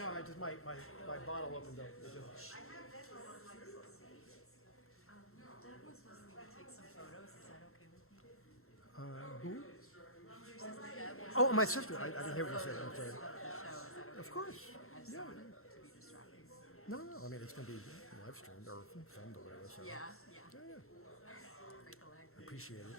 No, I just my bottle opened up. That was supposed to take some photos. Is that okay with you? Who? Your sister Deb was Oh, my sister. I didn't hear what you said. I'm sorry. the show. Is that okay? Of course. I just Yeah. don't want it to be distracting. No. I mean, it's going to be live streamed or filmed or whatever. So. Yeah. Yeah. Break a leg. Appreciate it.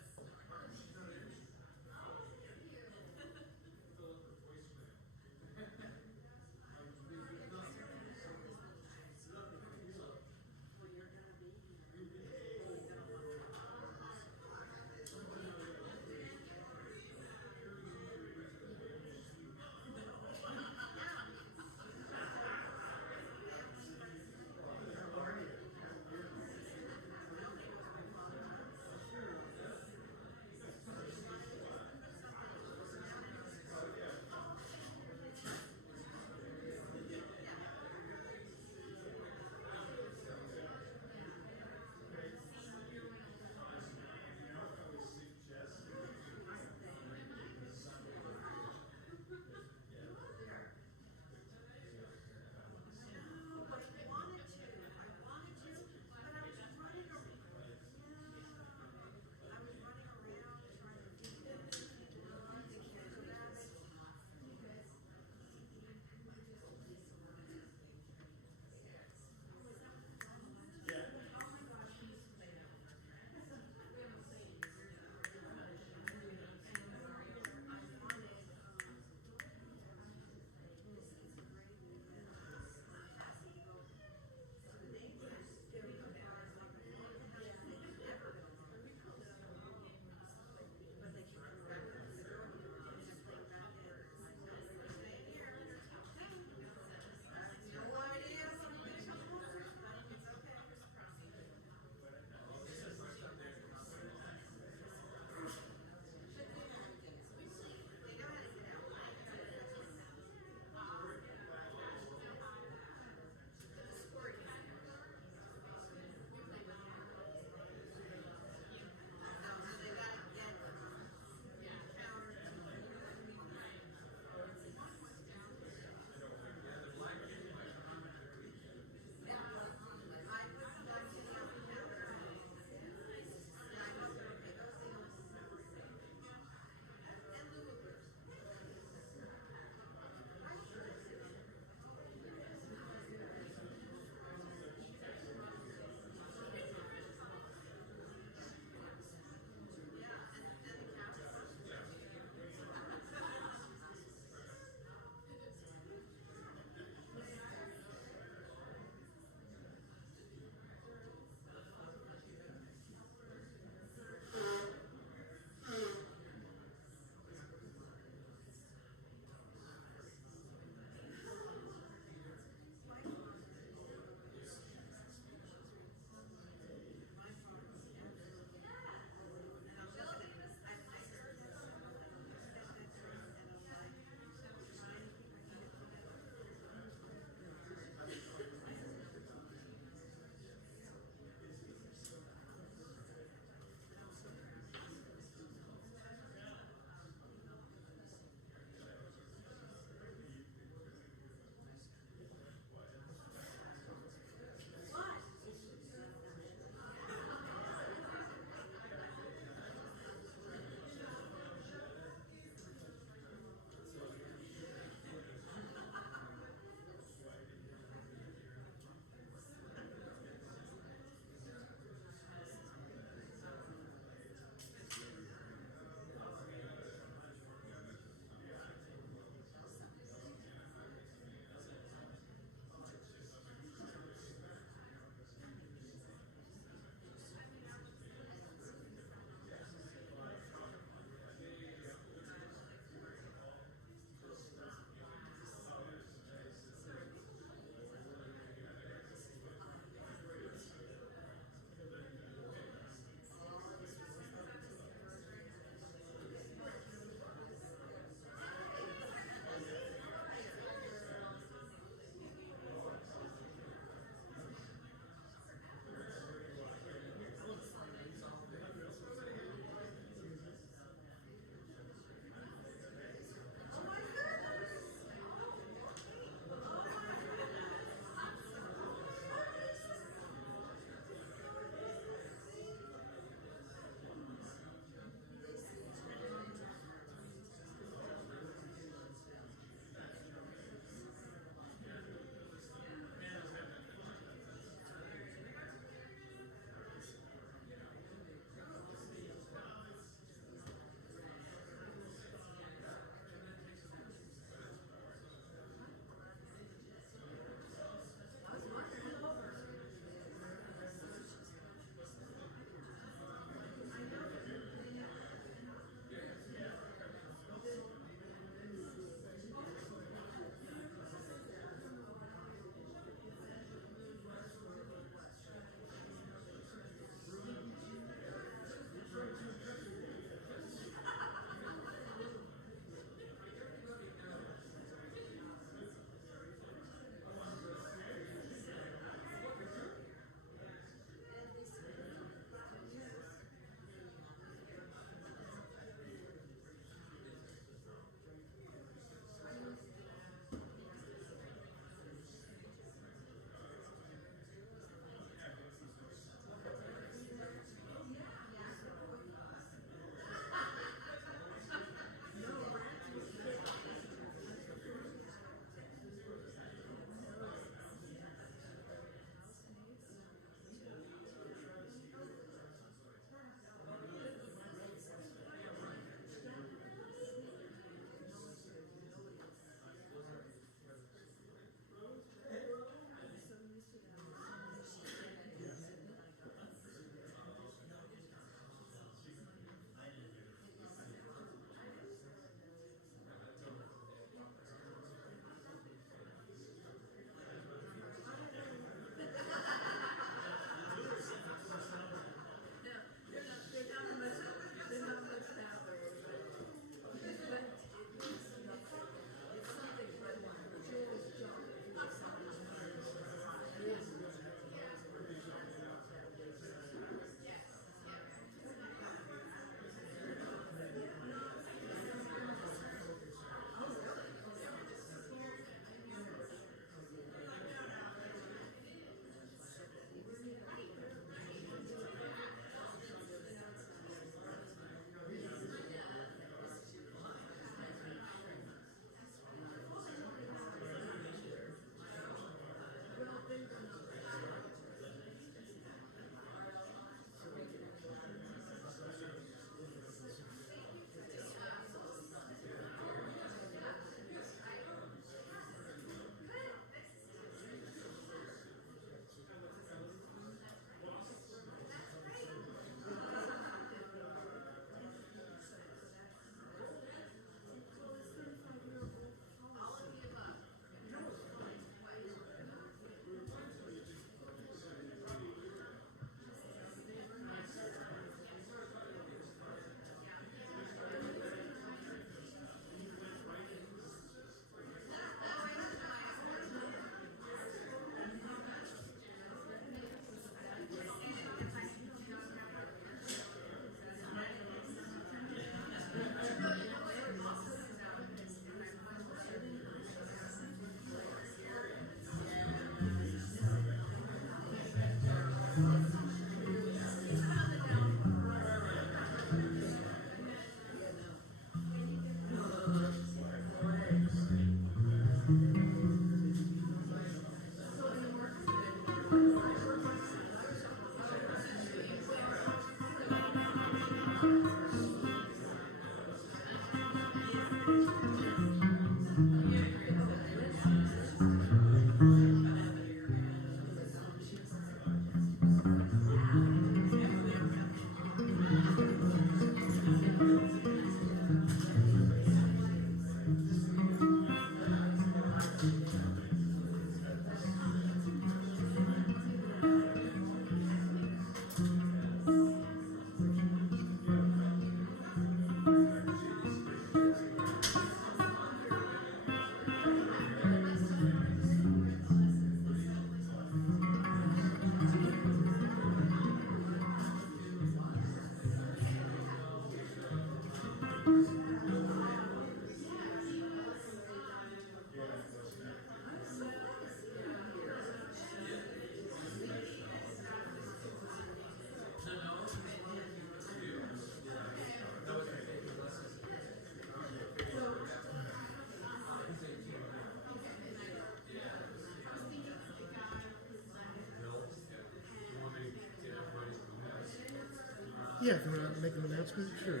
Yeah, if you want to make an announcement, sure.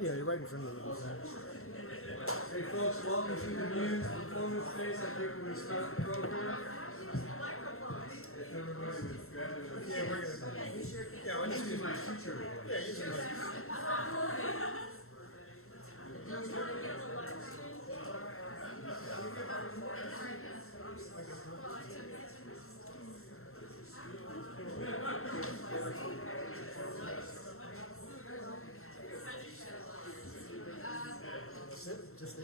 Yeah, you're right in front of the Hey folks, welcome to the new performance space. I think we're going to start the program. If everybody would grab it. Yeah, we're gonna. Yeah, I just use my teacher. Yeah, use the mic. Just the,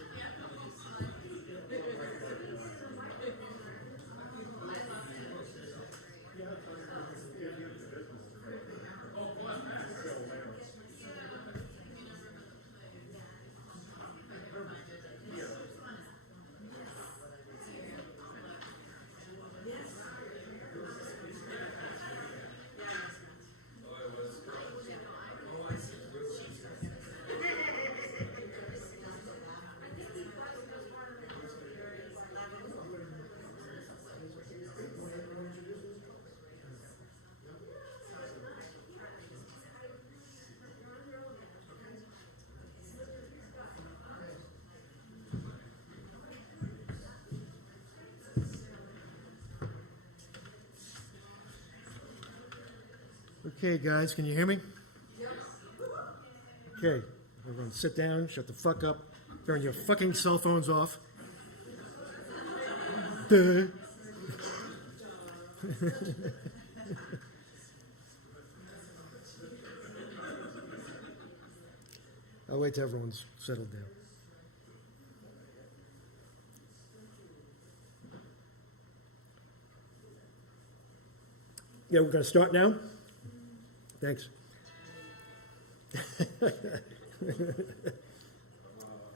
okay, guys, can you hear me? Okay, everyone sit down, shut the fuck up, turn your fucking cell phones off. Duh. I'll wait till everyone's settled down. Yeah, we're going to start now? Thanks.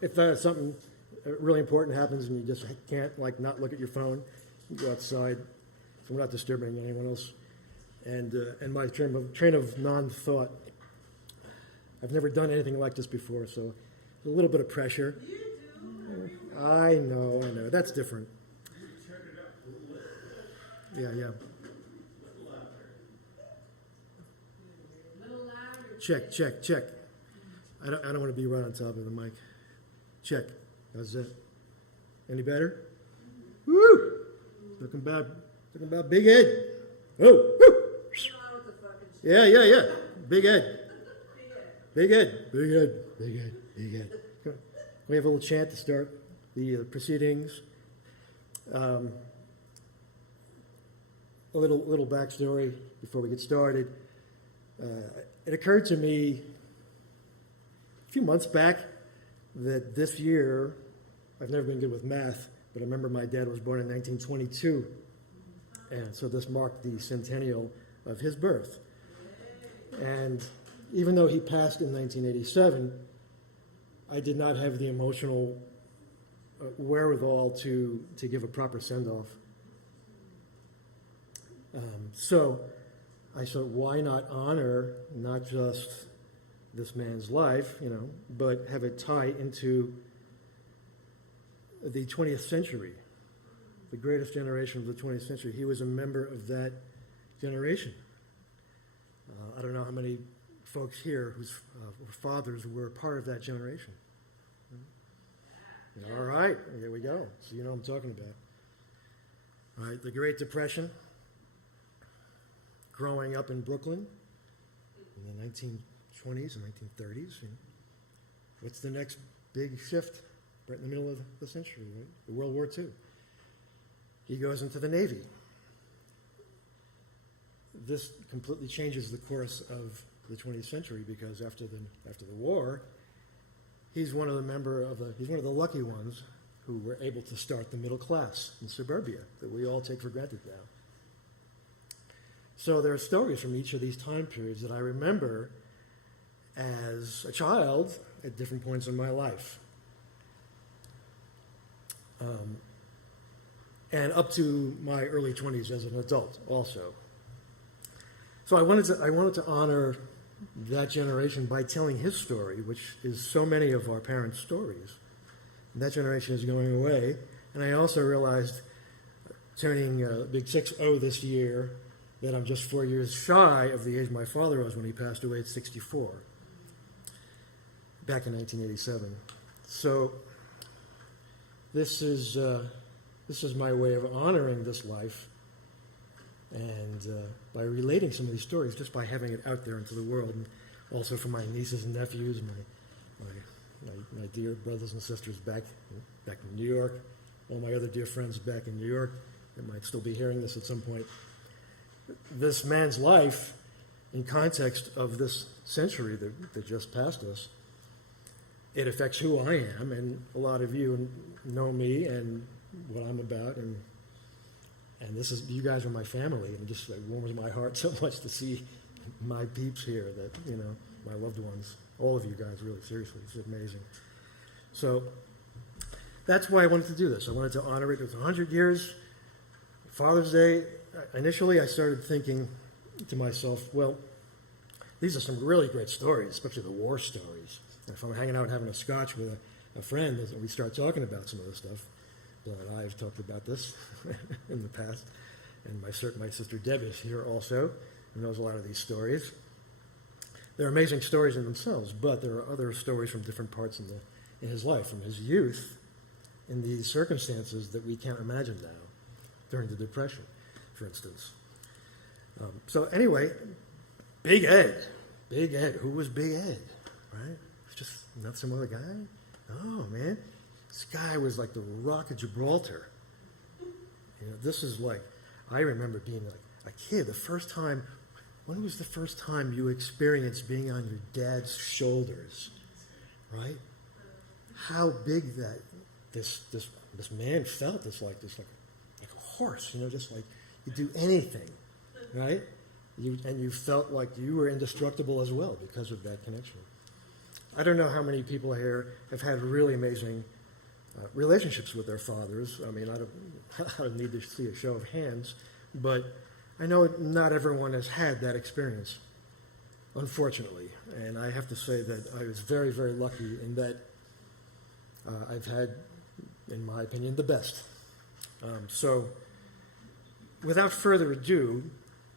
If something really important happens and you just can't, like, not look at your phone, you go outside, so we're not disturbing anyone else. And my train of non-thought. I've never done anything like this before, so a little bit of pressure. I know. That's different. Yeah. Check. I don't want to be right on top of the mic. Check. How's that? Any better? Woo! Looking about Big Ed. Oh, woo! Yeah. Big Ed. We have a little chant to start the proceedings. A little backstory before we get started. It occurred to me a few months back that this year, I've never been good with math, but I remember my dad was born in 1922, and so this marked the centennial of his birth. And even though he passed in 1987, I did not have the emotional wherewithal to give a proper send-off. So I thought, why not honor not just this man's life, but have it tie into the 20th century, the greatest generation of the 20th century. He was a member of that generation. I don't know how many folks here whose fathers were part of that generation. All right, there we go. So you know what I'm talking about. All right, the Great Depression. Growing up in Brooklyn in the 1920s and 1930s. What's the next big shift? Right in the middle of the century, right? The World War II. He goes into the Navy. This completely changes the course of the 20th century because after the war, he's one of the lucky ones who were able to start the middle class in suburbia that we all take for granted now. So there are stories from each of these time periods that I remember as a child at different points in my life. And up to my early 20s as an adult also. So I wanted to honor that generation by telling his story, which is so many of our parents' stories. And that generation is going away. And I also realized turning big 6-0 this year, that I'm just 4 years shy of the age my father was when he passed away at 64, back in 1987. So this is my way of honoring this life, and by relating some of these stories, just by having it out there into the world, and also for my nieces and nephews, and my dear brothers and sisters back in New York, all my other dear friends back in New York that might still be hearing this at some point. This man's life, in context of this century that just passed us, it affects who I am, and a lot of you know me and what I'm about, and this is, you guys are my family, and it just warms my heart so much to see my peeps here, that, you know, my loved ones, all of you guys, really, seriously, it's amazing. So that's why I wanted to do this. I wanted to honor it. It was 100 years, Father's Day. Initially, I started thinking to myself, well, these are some really great stories, especially the war stories. And if I'm hanging out having a scotch with a friend, we start talking about some of this stuff. Bill and I have talked about this in the past. And my sister Deb is here also, who knows a lot of these stories. They're amazing stories in themselves, but there are other stories from different parts in his life, from his youth, in these circumstances that we can't imagine now, during the Depression, for instance. So anyway, Big Ed. Who was Big Ed, right? It's just not some other guy. Oh, man. This guy was like the Rock of Gibraltar. You know, this is like, I remember being like a kid, the first time, when was the first time you experienced being on your dad's shoulders, right? How big that this man felt, like a horse, you know, just like you do anything, right? You felt like you were indestructible as well because of that connection. I don't know how many people here have had really amazing relationships with their fathers. I mean, I don't need to see a show of hands, but I know not everyone has had that experience, unfortunately. And I have to say that I was very, very lucky in that I've had, in my opinion, the best. So, without further ado,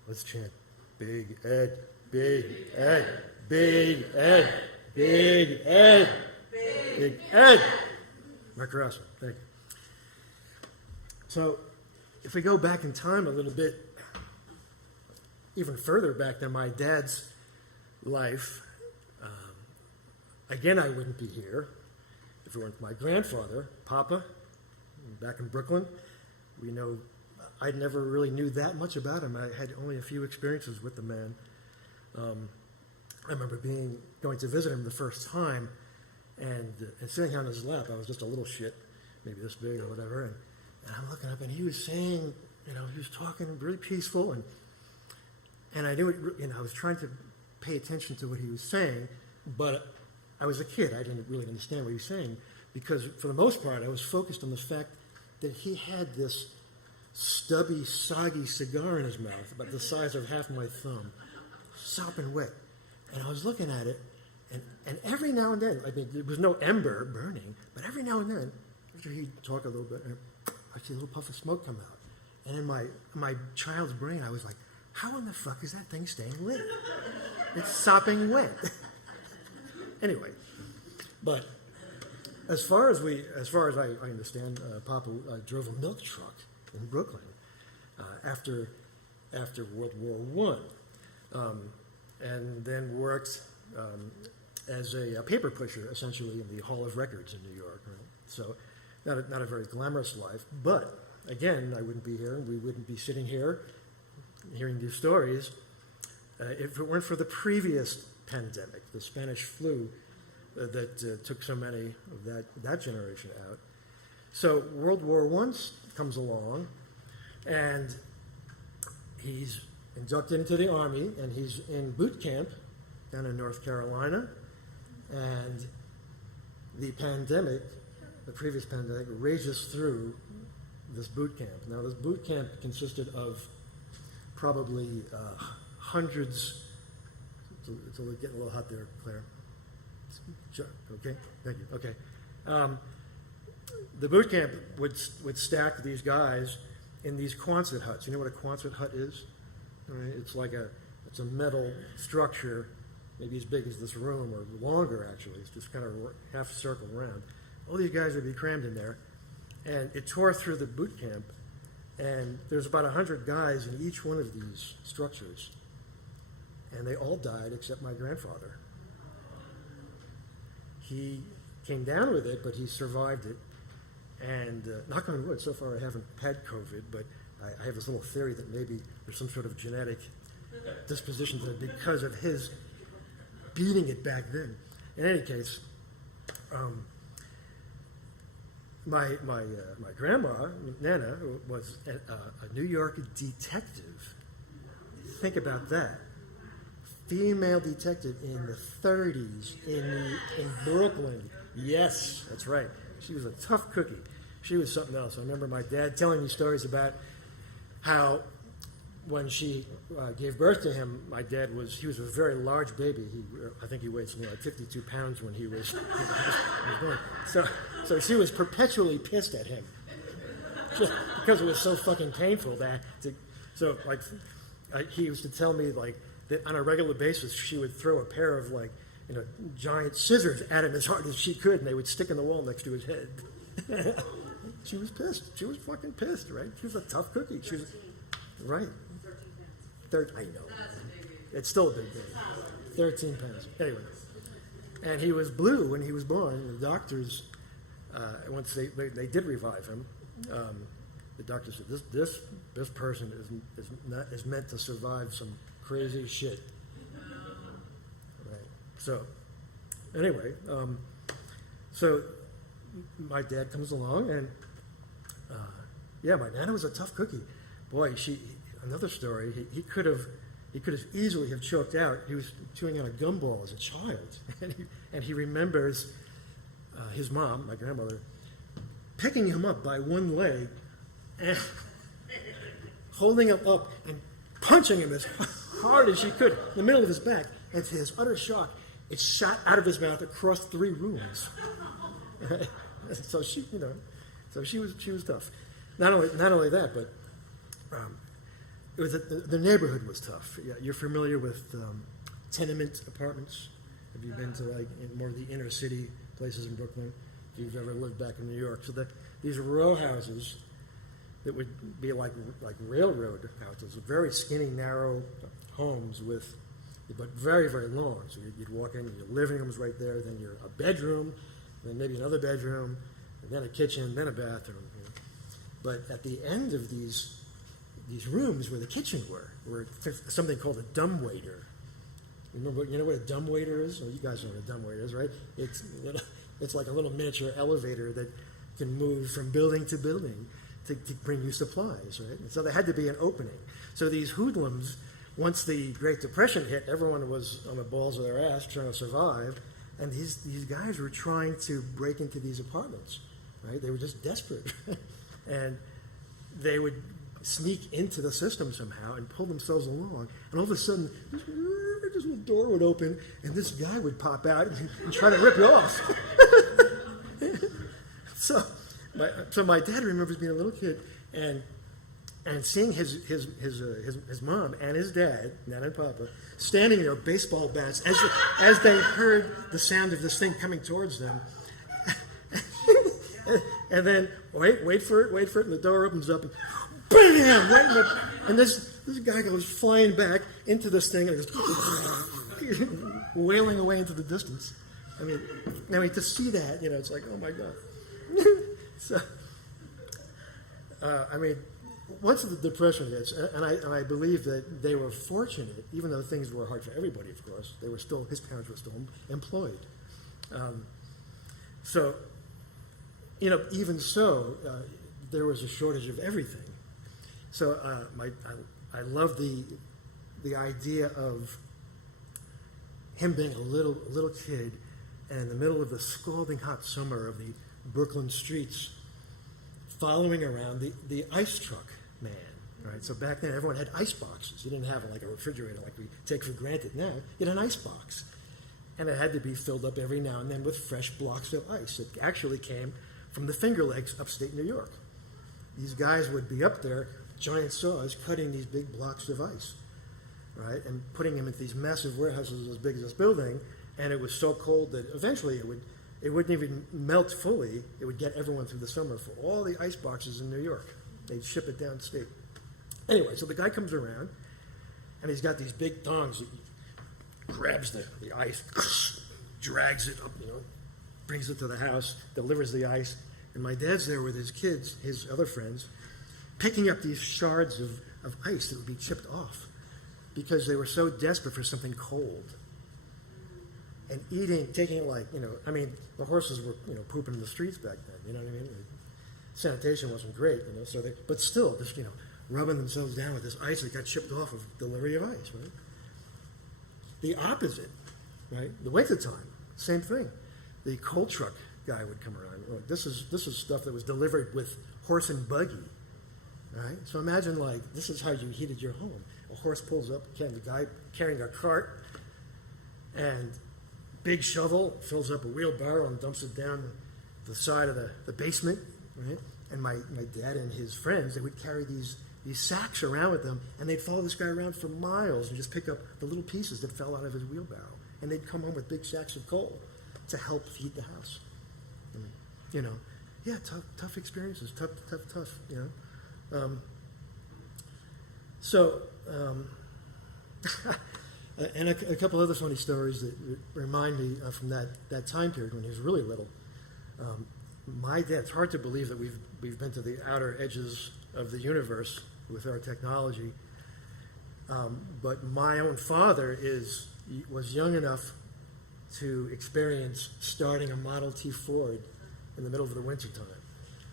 let's chant Big Ed, Big Ed, Big Ed, Big Ed, Big Ed. McCrossen, thank you. So, if we go back in time a little bit, even further back than my dad's life, again, I wouldn't be here if it weren't my grandfather, Papa, back in Brooklyn. We know I never really knew that much about him. I had only a few experiences with the man. I remember going to visit him the first time, and sitting on his lap. I was just a little shit, maybe this big or whatever, and I'm looking up, and he was saying, you know, he was talking really peaceful, and I knew it, you know, I was trying to pay attention to what he was saying, but I was a kid. I didn't really understand what he was saying, because for the most part, I was focused on the fact that he had this stubby, soggy cigar in his mouth, about the size of half my thumb, sopping wet. And I was looking at it, and every now and then, I mean, there was no ember burning, but every now and then, after he'd talk a little bit, I'd see a little puff of smoke come out. And in my child's brain, I was like, how in the fuck is that thing staying lit? It's sopping wet. Anyway, but as far as I understand, Papa drove a milk truck in Brooklyn after World War I, and then worked as a paper pusher, essentially, in the Hall of Records in New York. Right? So not a very glamorous life, but again, I wouldn't be here, and we wouldn't be sitting here hearing these stories if it weren't for the previous pandemic, the Spanish flu, that took so many of that generation out. So World War I comes along, and he's inducted into the Army, and he's in boot camp down in North Carolina, and the previous pandemic, rages through this boot camp. Now, this boot camp consisted of probably hundreds. It's getting a little hot there, Claire. Okay, thank you. Okay. The boot camp would stack these guys in these Quonset huts. You know what a Quonset hut is? All right, it's a metal structure, maybe as big as this room or longer actually. It's just kind of half a circle around. All these guys would be crammed in there, and it tore through the boot camp. And there's about 100 guys in each one of these structures, and they all died except my grandfather. He came down with it, but he survived it. And knock on wood, so far I haven't had COVID, but I have this little theory that maybe there's some sort of genetic disposition to it because of his beating it back then. In any case, my grandma, Nana, was a New York detective. Think about that. Female detective in the 30s in Brooklyn. Yes, that's right. She was a tough cookie. She was something else. I remember my dad telling me stories about how when she gave birth to him, my dad he was a very large baby. I think he weighed something like 52 pounds when he was born. So she was perpetually pissed at him because it was so fucking painful. He used to tell me like that on a regular basis she would throw a pair of giant scissors at him as hard as she could, and they would stick in the wall next to his head. She was pissed. She was fucking pissed, right? She was a tough cookie. She was right. 13 I know. It's still a big baby. 13 pounds. Anyway, and he was blue when he was born. The doctors, once they did revive him, the doctor said this person is meant to survive some crazy shit. Right. So anyway, so my dad comes along, and my Nana was a tough cookie. Boy, another story. He could have easily have choked out. He was chewing on a gumball as a child, and he remembers his mom, my grandmother, picking him up by one leg and holding him up and punching him as hard as she could in the middle of his back. And to his utter shock, it shot out of his mouth across 3 rooms. So she was tough. Not only that, but it was the neighborhood was tough. Yeah, you're familiar with tenement apartments? Have you been to in more of the inner city places in Brooklyn? If you've ever lived back in New York, so these row houses that would be like railroad houses, very skinny, narrow homes but very, very long. So you'd walk in, your living room's right there, then a bedroom, then maybe another bedroom, and then a kitchen, then a bathroom. But at the end of these rooms where the kitchen were something called a dumbwaiter. You know what a dumbwaiter is? Well, you guys know what a dumbwaiter is, right? It's like a little miniature elevator that can move from building to building to bring you supplies, right? And so there had to be an opening. So these hoodlums, once the Great Depression hit, everyone was on the balls of their ass trying to survive, and these guys were trying to break into these apartments, right? They were just desperate. And they would sneak into the system somehow and pull themselves along. And all of a sudden, this little door would open, and this guy would pop out and try to rip you off. So my dad remembers being a little kid and seeing his mom and his dad, Nana and Papa, standing there with baseball bats as they heard the sound of this thing coming towards them. And then wait for it, and the door opens up, and bam! Right in and this guy goes flying back into this thing, and it goes wailing away into the distance. I mean, to see that, it's like, oh my God. So, once the Depression hits, and I believe that they were fortunate, even though things were hard for everybody, of course, his parents were still employed. Even so, there was a shortage of everything. So I love the idea of him being a little kid, and in the middle of the scalding hot summer of the Brooklyn streets, following around the ice truck man. Right. So back then, everyone had ice boxes. You didn't have a refrigerator like we take for granted now. You had an ice box, and it had to be filled up every now and then with fresh blocks of ice. It actually came from the Finger Lakes, upstate New York. these guys would be up there, giant saws, cutting these big blocks of ice, right, and putting them into these massive warehouses as big as this building. And it was so cold that eventually it wouldn't even melt fully. It would get everyone through the summer for all the ice boxes in New York. They'd ship it downstate. Anyway, so the guy comes around, and he's got these big tongs. He grabs the ice, drags it up, brings it to the house, delivers the ice. And my dad's there with his kids, his other friends, picking up these shards of ice that would be chipped off because they were so desperate for something cold. And taking it like, the horses were, pooping in the streets back then, you know what I mean? Sanitation wasn't great, but still, just, rubbing themselves down with this ice that got chipped off of delivery of ice, right? The opposite, right? The wintertime, same thing. The coal truck guy would come around. This is stuff that was delivered with horse and buggy, right? So imagine, this is how you heated your home. A horse pulls up, the guy carrying a cart, and big shovel, fills up a wheelbarrow and dumps it down the side of the basement, right? And my dad and his friends, they would carry these sacks around with them, and they'd follow this guy around for miles and just pick up the little pieces that fell out of his wheelbarrow. And they'd come home with big sacks of coal to help heat the house. Tough experiences, tough, and a couple other funny stories that remind me from that time period when he was really little. My dad, it's hard to believe that we've been to the outer edges of the universe with our technology, but my own father was young enough to experience starting a Model T Ford in the middle of the wintertime.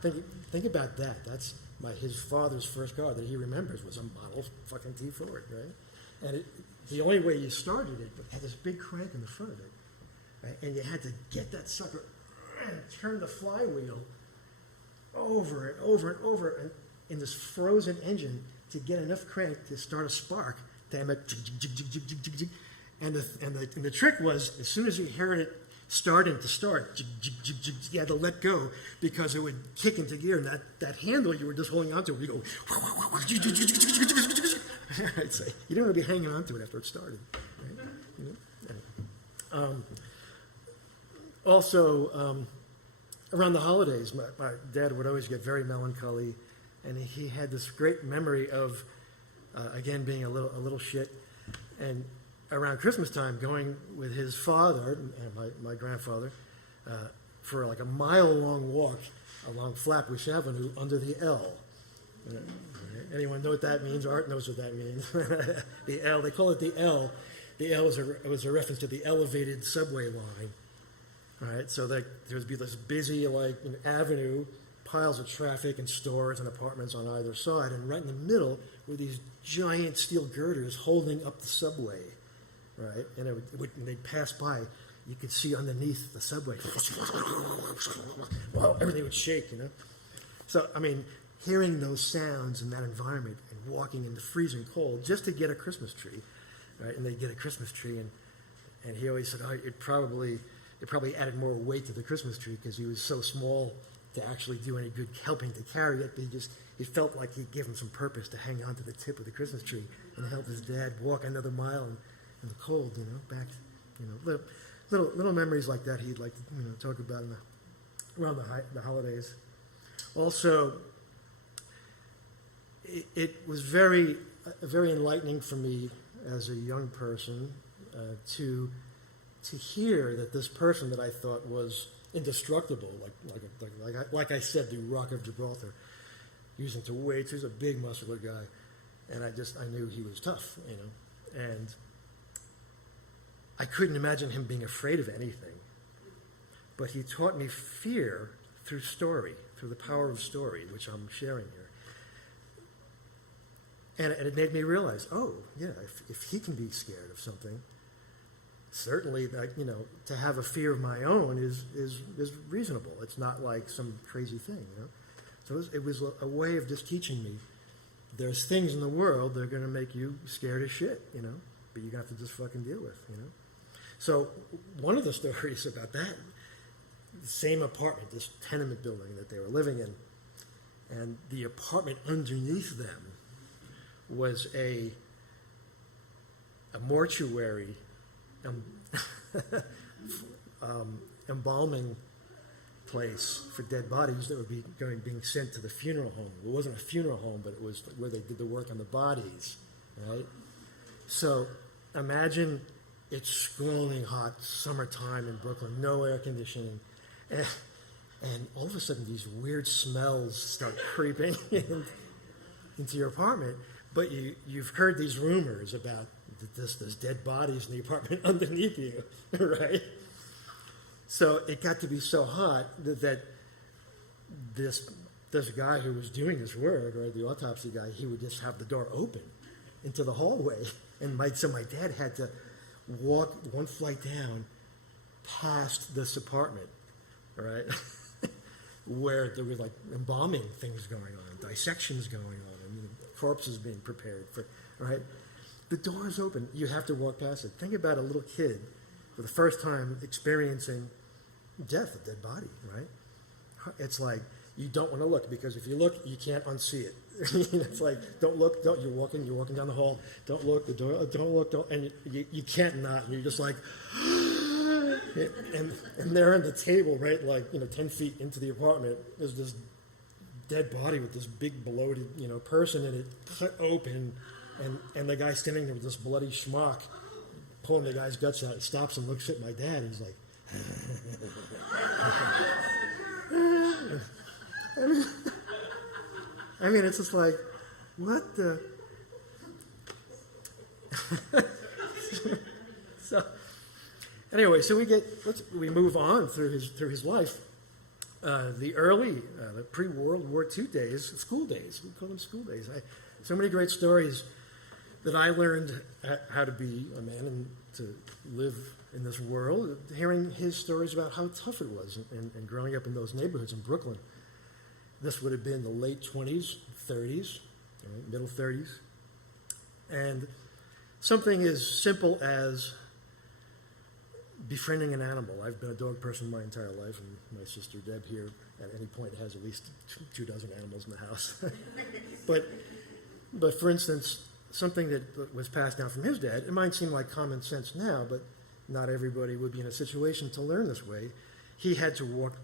Think about that. That's his father's first car that he remembers was a Model fucking T Ford, right? And the only way you started it had this big crank in the front of it, right? And you had to get that sucker and turn the flywheel over and over and over in this frozen engine to get enough crank to start a spark to emit and the trick was, as soon as you heard it starting to start, you had to let go because it would kick into gear, and that handle you were just holding onto would go. So you didn't want to be hanging on to it after it started. Right? Also, around the holidays, my dad would always get very melancholy, and he had this great memory of, again, being a little shit, and around Christmas time, going with his father and my grandfather for like a mile-long walk along Flatbush Avenue under the L. Anyone know what that means? Art knows what that means. The L, they call it the L. The L was a reference to the elevated subway line. All right, so there would be this busy avenue, piles of traffic and stores and apartments on either side, and right in the middle were these giant steel girders holding up the subway. Right, and when they'd pass by, you could see underneath the subway. Well, everything would shake, So, hearing those sounds in that environment and walking in the freezing cold just to get a Christmas tree, right? And they'd get a Christmas tree, and he always said, it probably added more weight to the Christmas tree because he was so small to actually do any good helping to carry it. But he felt like he'd give him some purpose to hang on to the tip of the Christmas tree and help his dad walk another mile in the cold, back, little memories like that he'd like to, talk about around the holidays. Also, it was very enlightening for me as a young person to hear that this person that I thought was indestructible, like I said, the Rock of Gibraltar, using to weights. He was a big, muscular guy, and I knew he was tough, and I couldn't imagine him being afraid of anything. But he taught me fear through story, through the power of story, which I'm sharing here. And it made me realize, if he can be scared of something, certainly, to have a fear of my own is reasonable. It's not like some crazy thing, So it was a way of just teaching me there's things in the world that are going to make you scared as shit, but you have to just fucking deal with, So one of the stories about that, the same apartment, this tenement building that they were living in, And the apartment underneath them was a mortuary, embalming place for dead bodies that would be being sent to the funeral home. It wasn't a funeral home, but it was where they did the work on the bodies, right? So imagine it's scalding hot summertime in Brooklyn, no air conditioning, and all of a sudden these weird smells start creeping into your apartment. But you've heard these rumors about this dead bodies in the apartment underneath you, right? So it got to be so hot that this guy who was doing this work, right, the autopsy guy, he would just have the door open into the hallway. And so my dad had to walk one flight down past this apartment, right, where there were like embalming things going on, dissections going on, and corpses being prepared for, right? The door is open. You have to walk past it. Think about a little kid for the first time experiencing death, a dead body, right? It's like you don't want to look, because if you look, you can't unsee it. It's like, don't look, you're walking down the hall, don't look, the door, don't look, and you can't not, and you're just like, and there on the table, right, like, 10 feet into the apartment, there's this dead body with this big bloated, person in it, cut open, and the guy standing there with this bloody schmuck, pulling the guy's guts out. He stops and looks at my dad, and he's like, I mean, it's just like, what the? So, anyway, so we move on through his life. The pre-World War II days, school days, we call them school days. So many great stories that I learned how to be a man and to live in this world, hearing his stories about how tough it was and growing up in those neighborhoods in Brooklyn. This would have been the late 20s, 30s, middle 30s. And something as simple as befriending an animal. I've been a dog person my entire life, and my sister Deb here at any point has at least 24 animals in the house. But for instance, something that was passed down from his dad, it might seem like common sense now, but not everybody would be in a situation to learn this way. He had to walk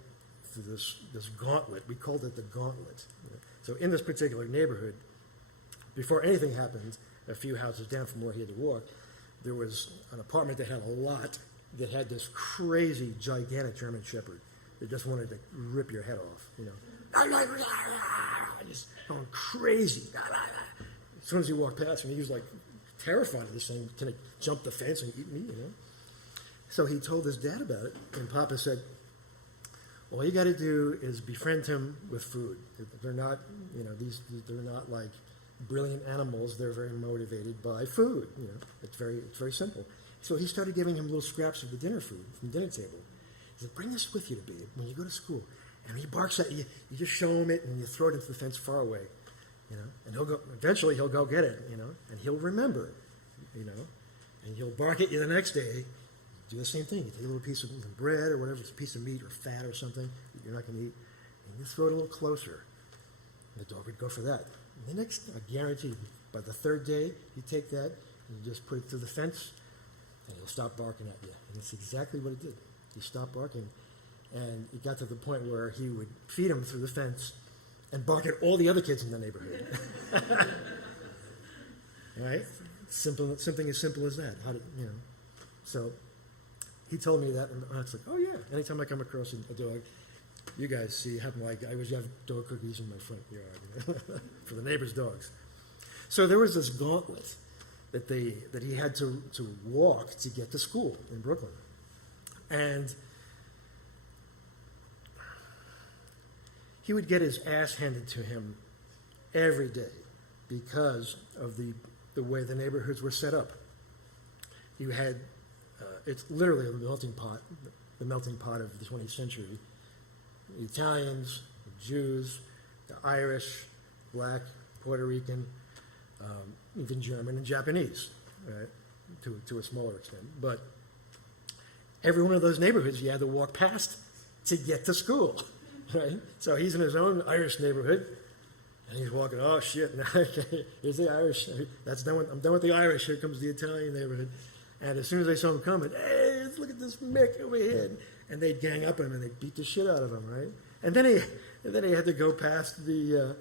through this gauntlet. We called it the gauntlet. So in this particular neighborhood, before anything happened, a few houses down from where he had to walk, there was an apartment that had a lot that had this crazy, gigantic German Shepherd that just wanted to rip your head off, just going crazy. As soon as you walk past him, he was like terrified of this thing, can it jump the fence and eat me, So he told his dad about it, and Papa said, all you got to do is befriend him with food. They're not, they're not like brilliant animals. They're very motivated by food. It's very simple. So he started giving him little scraps of the dinner food from the dinner table. He said, bring this with you when you go to school. And he barks at you. You just show him it, and you throw it into the fence far away. And eventually he'll go get it, and he'll remember, and he'll bark at you the next day. Do the same thing. You take a little piece of bread or whatever, it's a piece of meat or fat or something that you're not going to eat, and you throw it a little closer. And the dog would go for that. And the next, I guarantee, by the third day, you take that and you just put it through the fence, and he'll stop barking at you. And that's exactly what it did. He stopped barking, and it got to the point where he would feed him through the fence and bark at all the other kids in the neighborhood. Right? Something as simple as that. So he told me that, and I was like, oh yeah. Anytime I come across a dog, you guys see, I always have dog cookies in my front yard for the neighbors' dogs. So there was this gauntlet that he had to walk to get to school in Brooklyn, and he would get his ass handed to him every day because of the way the neighborhoods were set up. You had, it's literally the melting pot of the 20th century. The Italians, the Jews, the Irish, Black, Puerto Rican, even German and Japanese, right, to a smaller extent. But every one of those neighborhoods you had to walk past to get to school. Right? So he's in his own Irish neighborhood, And he's walking, oh shit, here's the Irish. That's done with, I'm done with the Irish. Here comes the Italian neighborhood. And as soon as they saw him coming, hey, let's look at this Mick over here. And they'd gang up on him and they'd beat the shit out of him, right? And then he had to go past the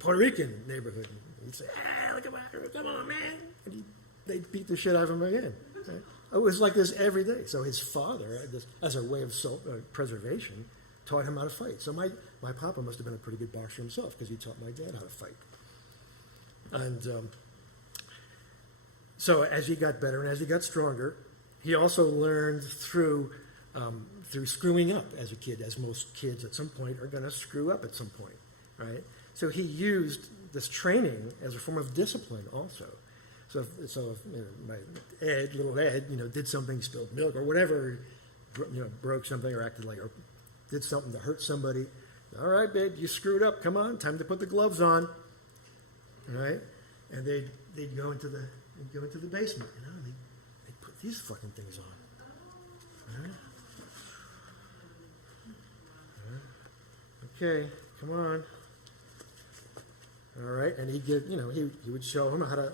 Puerto Rican neighborhood. And he'd say, hey, look at that, come on, man. And they'd beat the shit out of him again. Right? It was like this every day. So his father, as a way of self-preservation, taught him how to fight. So my papa must have been a pretty good boxer himself because he taught my dad how to fight. And so as he got better and as he got stronger, he also learned through screwing up as a kid, as most kids at some point are going to screw up at some point, right? So he used this training as a form of discipline also. So if my little Ed, did something, spilled milk or whatever, broke something or acted like, or did something to hurt somebody. All right, babe, you screwed up. Come on, time to put the gloves on. All right, and they'd go into the basement. They'd put these fucking things on. All right. Okay, come on. All right, and he'd give, he would show him how to,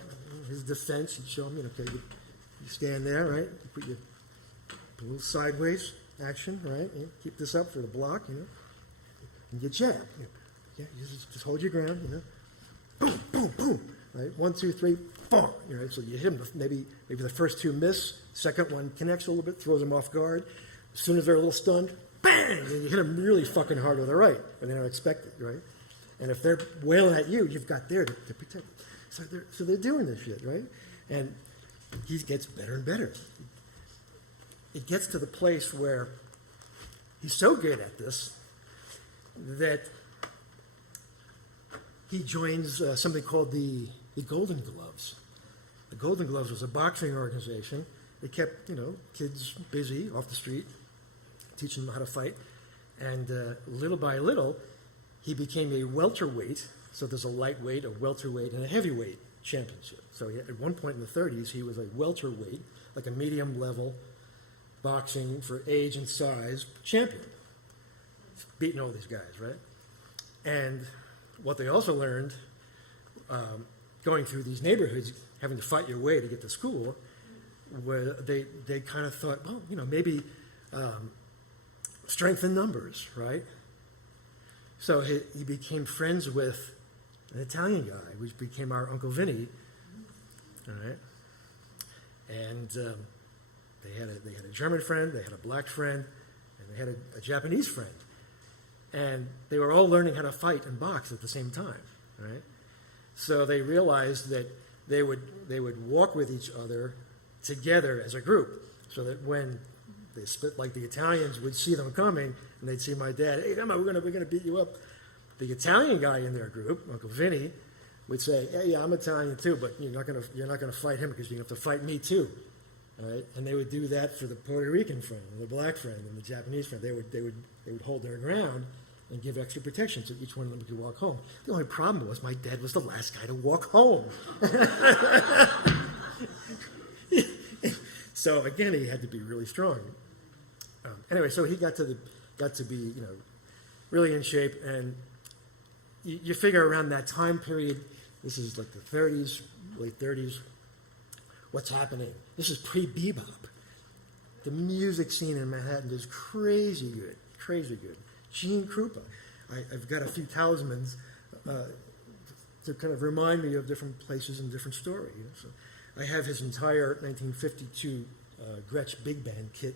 his defense. He'd show him, okay, you stand there, right? You put your a little sideways action, right? Keep this up for the block, and you jab. Yeah, you just hold your ground, Boom, boom, boom. Right? 1, 2, 3, 4. Right? So you hit him. Maybe the first two miss. Second one connects a little bit, throws them off guard. As soon as they're a little stunned, bang! And you hit them really fucking hard with the right, and they don't expect it, right? And if they're wailing at you, you've got there to protect them. So they're doing this shit, right? And he gets better and better. It gets to the place where he's so good at this that he joins something called the Golden Gloves. The Golden Gloves was a boxing organization. They kept, kids busy off the street, teaching them how to fight. And little by little, he became a welterweight. So there's a lightweight, a welterweight, and a heavyweight championship. So at one point in the 30s, he was a welterweight, like a medium level boxing for age and size champion. Beating all these guys, right? And what they also learned, going through these neighborhoods, having to fight your way to get to school, where they kind of thought, well, maybe strength in numbers, right? So he became friends with an Italian guy, which became our Uncle Vinny, all right? And they had a German friend, they had a black friend, and they had a Japanese friend. And they were all learning how to fight and box at the same time, right? So they realized that they would walk with each other together as a group, so that when they split, like the Italians would see them coming, and they'd see my dad. Hey, come on, we're gonna beat you up. The Italian guy in their group, Uncle Vinny, would say, "Hey, yeah, I'm Italian too, but you're not gonna fight him because you have to fight me too." All right? And they would do that for the Puerto Rican friend, and the black friend, and the Japanese friend. They would hold their ground and give extra protection so each one of them could walk home. The only problem was my dad was the last guy to walk home. So again, he had to be really strong. Anyway, so he got to be really in shape, and you figure around that time period, this is like the 30s, late 30s. What's happening? This is pre-bebop. The music scene in Manhattan is crazy good, crazy good. Gene Krupa. I've got a few talismans to kind of remind me of different places and different stories. So I have his entire 1952 Gretsch Big Band kit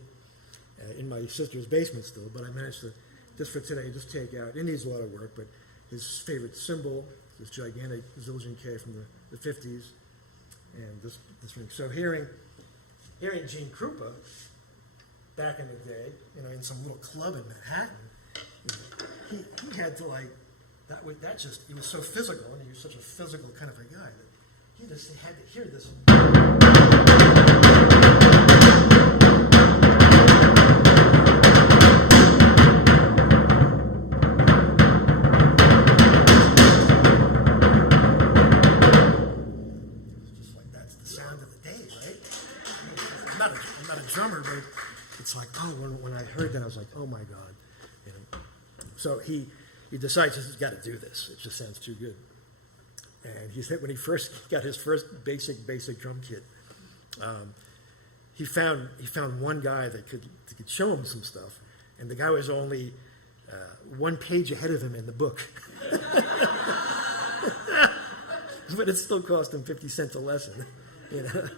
in my sister's basement still, but I managed to, just for today, just take out, it needs a lot of work, but his favorite cymbal, this gigantic Zildjian K from the 50s, and this ring. So hearing Gene Krupa back in the day, in some little club in Manhattan, he had to he was so physical, and he was such a physical kind of a guy that he just had to hear this. Just like that's the sound of the day, right? I'm not a drummer, but it's like, oh, when I heard that, I was like, oh my God. So he he decides he's got to do this. It just sounds too good. And he said when he first got his first basic drum kit, he found one guy that could show him some stuff, and the guy was only one page ahead of him in the book. But it still cost him 50 cents a lesson, you know.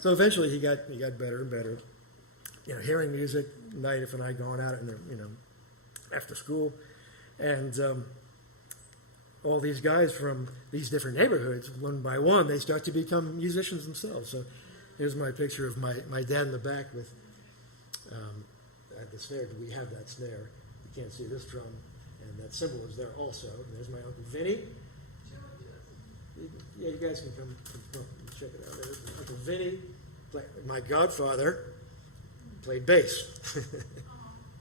So eventually he got better and better. You know, hearing music, If and I going out in the, you know, after school, and all these guys from these different neighborhoods, one by one, they start to become musicians themselves. So here's my picture of my dad in the back with at the snare. Do we have that snare? You can't see this drum, and that cymbal is there also. And there's my Uncle Vinny. Yeah, you guys can come check it out. There's my Uncle Vinny. My godfather played bass.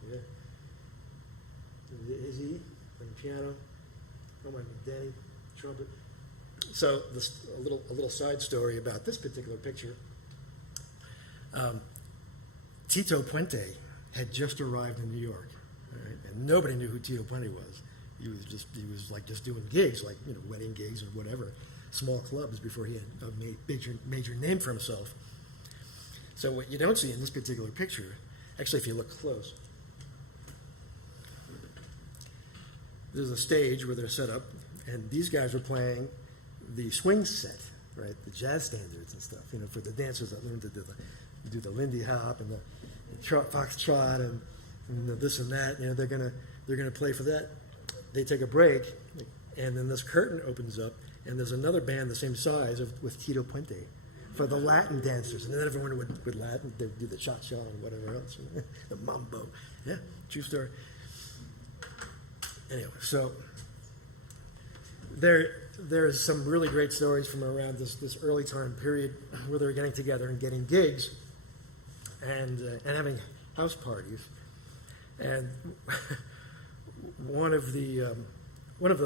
Yeah. Izzy playing piano. Oh, my Danny, trumpet. So a little side story about this particular picture. Tito Puente had just arrived in New York, right? And nobody knew who Tito Puente was. He was just doing gigs, like, you know, wedding gigs or whatever, small clubs, before he had a major name for himself. So what you don't see in this particular picture, actually, if you look close, there's a stage where they're set up, and these guys are playing the swing set, right? The jazz standards and stuff, you know, for the dancers that learn to do the Lindy Hop and the foxtrot and the this and that. You know, they're gonna play for that. They take a break, and then this curtain opens up, and there's another band the same size with Tito Puente for the Latin dancers, and then everyone would Latin, they'd do the cha-cha and whatever else, the mambo. Yeah, true story. Anyway, so there's some really great stories from around this early time period where they were getting together and getting gigs and having house parties. And one of the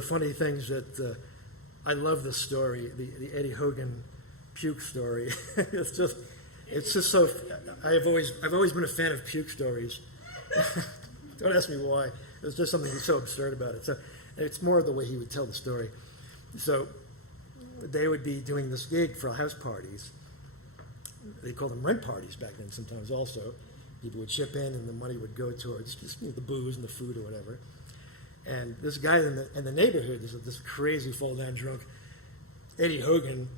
funny things that I love this story, the Eddie Hogan Puke story. it's just so. I've always been a fan of Puke stories. Don't ask me why. There's just something so absurd about it. So it's more the way he would tell the story. So they would be doing this gig for house parties. They called them rent parties back then sometimes also. People would chip in and the money would go towards just, you know, the booze and the food or whatever. And this guy in the neighborhood, this crazy fall-down drunk, Eddie Hogan,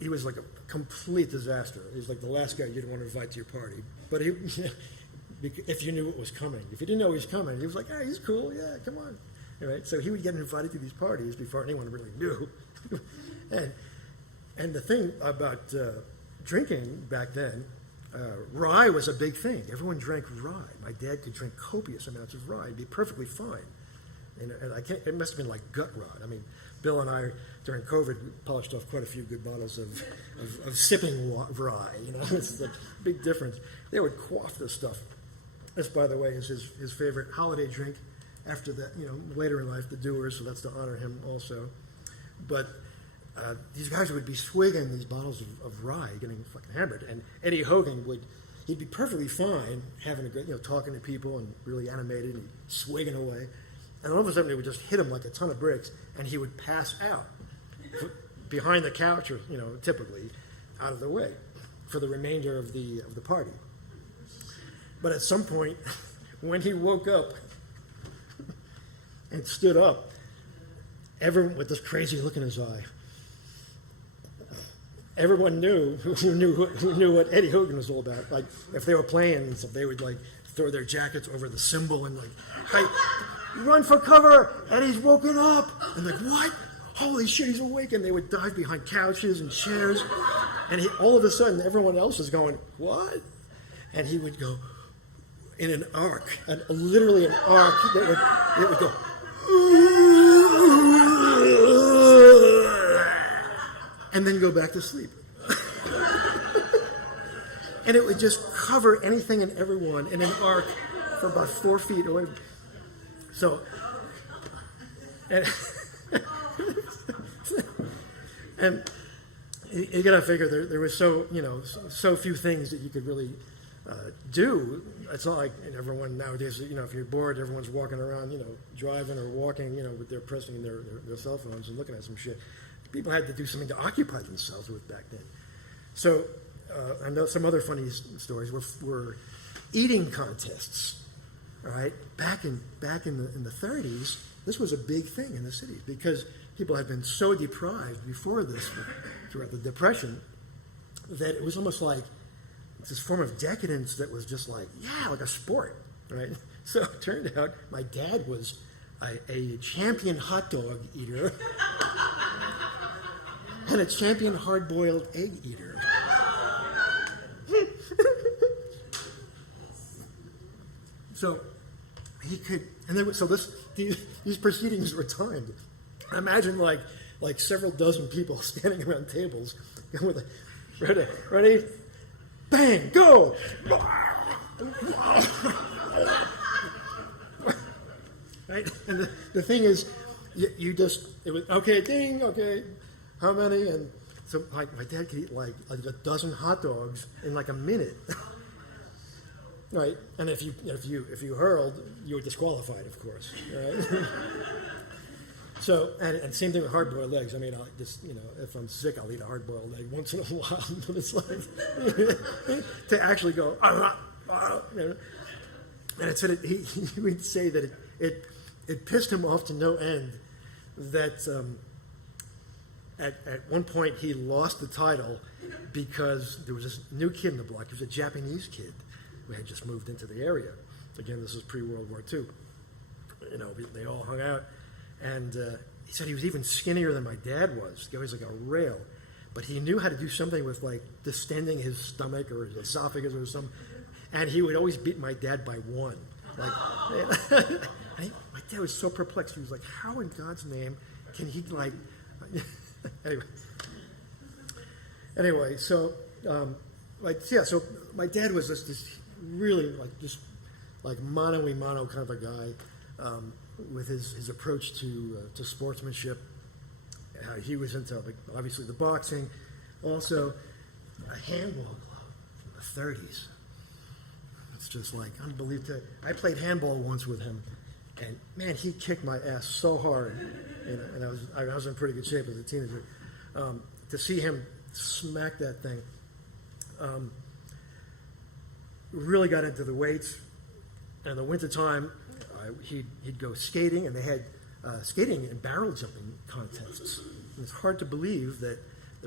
he was like a complete disaster. He was like the last guy you'd want to invite to your party. But if you knew what was coming. If you didn't know he was coming, he was like, hey, he's cool, yeah, come on. Right? So he would get invited to these parties before anyone really knew. and the thing about drinking back then, rye was a big thing. Everyone drank rye. My dad could drink copious amounts of rye and be perfectly fine. And it must have been like gut rot. I mean, Bill and I, during COVID, we polished off quite a few good bottles of sipping rye. You know, it's a big difference. They would quaff this stuff. This, by the way, is his favorite holiday drink. After that, you know, later in life, the Doers, so that's to honor him also. But these guys would be swigging these bottles of rye, getting fucking hammered. And Eddie Hogan he'd be perfectly fine, having a good, you know, talking to people and really animated and swigging away. And all of a sudden, it would just hit him like a ton of bricks, and he would pass out behind the couch, or, you know, typically out of the way for the remainder of the party. But at some point, when he woke up and stood up, everyone with this crazy look in his eye, everyone who knew what Eddie Hogan was all about. Like, if they were playing and stuff, they would like throw their jackets over the cymbal and like, hey, run for cover! Eddie's woken up! And like, what? Holy shit, he's awake! And they would dive behind couches and chairs, and all of a sudden, everyone else is going, what? And he would go in an arc, literally an arc that would go. And then go back to sleep. And it would just cover anything and everyone in an arc for about 4 feet away. So, and you gotta figure there was so few things that you could really do. It's not like everyone nowadays, if you're bored, everyone's walking around, driving or walking, with their pressing their cell phones and looking at some shit. People had to do something to occupy themselves with back then. So I know some other funny stories were eating contests. All right, back in the 30s, this was a big thing in the cities because people had been so deprived before this, throughout the Depression, that it was almost like this form of decadence that was just like a sport, right? So it turned out my dad was a champion hot dog eater and a champion hard-boiled egg eater. So he could, and these proceedings were timed. Imagine like several dozen people standing around tables, with ready, bang, go. Right, and the thing is, it was okay, ding, okay, how many? And so my dad could eat like a dozen hot dogs in like a minute. Right, and if you hurled, you were disqualified, of course. Right? So, and same thing with hard-boiled eggs. I mean, I'll just, if I'm sick, I'll eat a hard-boiled egg once in a while. But it's like to actually go, and it said he would say that it pissed him off to no end that at one point he lost the title because there was this new kid in the block. He was a Japanese kid who had just moved into the area. Again, this is pre-World War II. They all hung out. And he said he was even skinnier than my dad was. The guy was like a rail. But he knew how to do something with like distending his stomach or his esophagus or something. And he would always beat my dad by one. My dad was so perplexed. He was like, how in God's name can he like... Anyway, so so my dad was this really like mano-a-mano kind of a guy. With his approach to sportsmanship. He was into obviously the boxing, also a handball club from the 30s. It's just like unbelievable. I played handball once with him, and man, he kicked my ass so hard, and I was in pretty good shape as a teenager. To see him smack that thing, really got into the weights. And in the wintertime, he'd go skating, and they had skating and barrel jumping contests. And it's hard to believe that